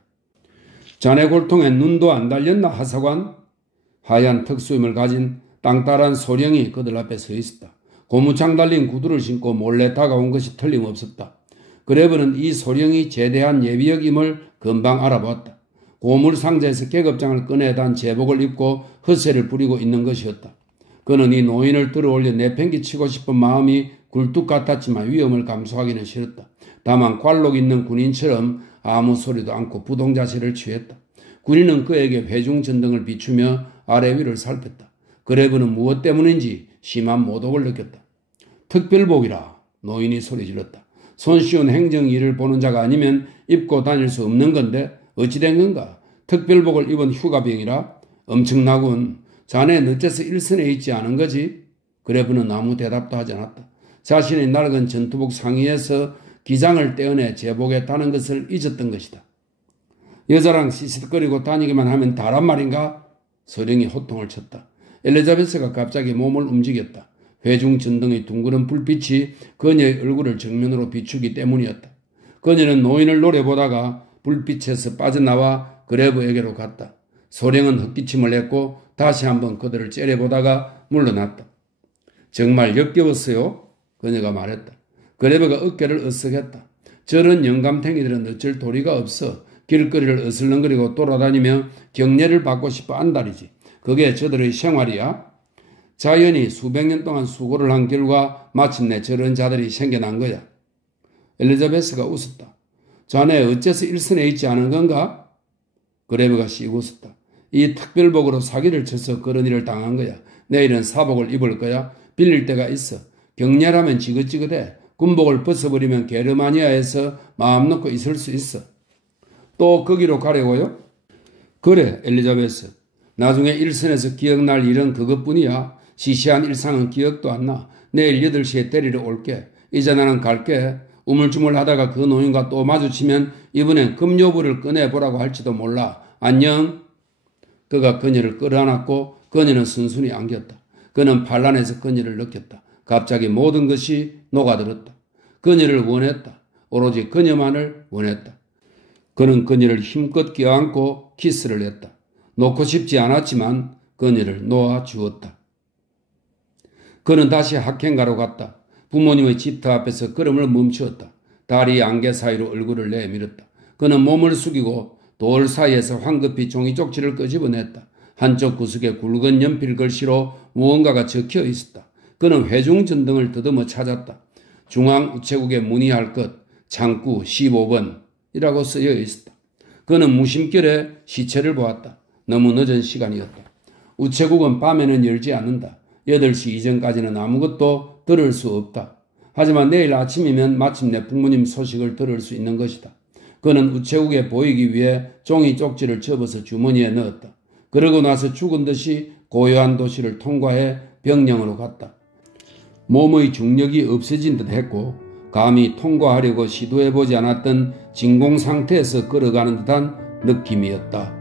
자네 골통에 눈도 안 달렸나 하사관? 하얀 특수임을 가진 땅따란 소령이 그들 앞에 서 있었다. 고무창 달린 구두를 신고 몰래 다가온 것이 틀림없었다. 그레브는 이 소령이 제대한 예비역임을 금방 알아보았다. 고물 상자에서 계급장을 꺼내단 제복을 입고 헛새를 부리고 있는 것이었다. 그는 이 노인을 들어올려 내팽개치고 싶은 마음이 굴뚝 같았지만 위험을 감수하기는 싫었다. 다만 관록 있는 군인처럼 아무 소리도 않고 부동자세를 취했다. 군인은 그에게 회중전등을 비추며 아래 위를 살폈다. 그레브는 무엇 때문인지 심한 모독을 느꼈다. 특별복이라 노인이 소리질렀다. 손쉬운 행정일을 보는 자가 아니면 입고 다닐 수 없는 건데 어찌 된 건가? 특별복을 입은 휴가병이라? 엄청나군. 자네 늦어서 일선에 있지 않은 거지? 그레브는 아무 대답도 하지 않았다. 자신의 낡은 전투복 상의에서 기장을 떼어내 제복에 다는 것을 잊었던 것이다. 여자랑 시시거리고 다니기만 하면 다란 말인가? 소령이 호통을 쳤다. 엘리자베스가 갑자기 몸을 움직였다. 회중 전등의 둥그런 불빛이 그녀의 얼굴을 정면으로 비추기 때문이었다. 그녀는 노인을 노려보다가 불빛에서 빠져나와 그레브에게로 갔다. 소령은 헛기침을 했고 다시 한번 그들을 째려보다가 물러났다. 정말 역겨웠어요. 그녀가 말했다. 그레버가 어깨를 으쓱했다. 저런 영감탱이들은 어쩔 도리가 없어 길거리를 어슬렁거리고 돌아다니며 경례를 받고 싶어 안달이지. 그게 저들의 생활이야. 자연히 수백 년 동안 수고를 한 결과 마침내 저런 자들이 생겨난 거야. 엘리자베스가 웃었다. 자네 어째서 일선에 있지 않은 건가? 그레버가 씩 웃었다. 이 특별복으로 사기를 쳐서 그런 일을 당한 거야. 내일은 사복을 입을 거야. 빌릴 데가 있어. 경례라면 지긋지긋해. 군복을 벗어버리면 게르마니아에서 마음 놓고 있을 수 있어. 또 거기로 가려고요? 그래, 엘리자베스. 나중에 일선에서 기억날 일은 그것뿐이야. 시시한 일상은 기억도 안 나. 내일 8시에 데리러 올게. 이제 나는 갈게. 우물쭈물하다가 그 노인과 또 마주치면 이번엔 급료부를 꺼내보라고 할지도 몰라. 안녕. 그가 그녀를 끌어안았고 그녀는 순순히 안겼다. 그는 반란에서 그녀를 느꼈다. 갑자기 모든 것이 녹아들었다. 그녀를 원했다. 오로지 그녀만을 원했다. 그는 그녀를 힘껏 껴안고 키스를 했다. 놓고 싶지 않았지만 그녀를 놓아주었다. 그는 다시 학행가로 갔다. 부모님의 집터 앞에서 걸음을 멈추었다. 다리 안개 사이로 얼굴을 내밀었다. 그는 몸을 숙이고 돌 사이에서 황급히 종이 쪽지를 끄집어냈다. 한쪽 구석에 굵은 연필 글씨로 무언가가 적혀 있었다. 그는 회중전등을 더듬어 찾았다. 중앙우체국에 문의할 것, 창구 15번이라고 쓰여 있었다. 그는 무심결에 시체를 보았다. 너무 늦은 시간이었다. 우체국은 밤에는 열지 않는다. 8시 이전까지는 아무것도 들을 수 없다. 하지만 내일 아침이면 마침내 부모님 소식을 들을 수 있는 것이다. 그는 우체국에 보이기 위해 종이 쪽지를 접어서 주머니에 넣었다. 그러고 나서 죽은 듯이 고요한 도시를 통과해 병령으로 갔다. 몸의 중력이 없어진 듯 했고 감히 통과하려고 시도해보지 않았던 진공 상태에서 걸어가는 듯한 느낌이었다.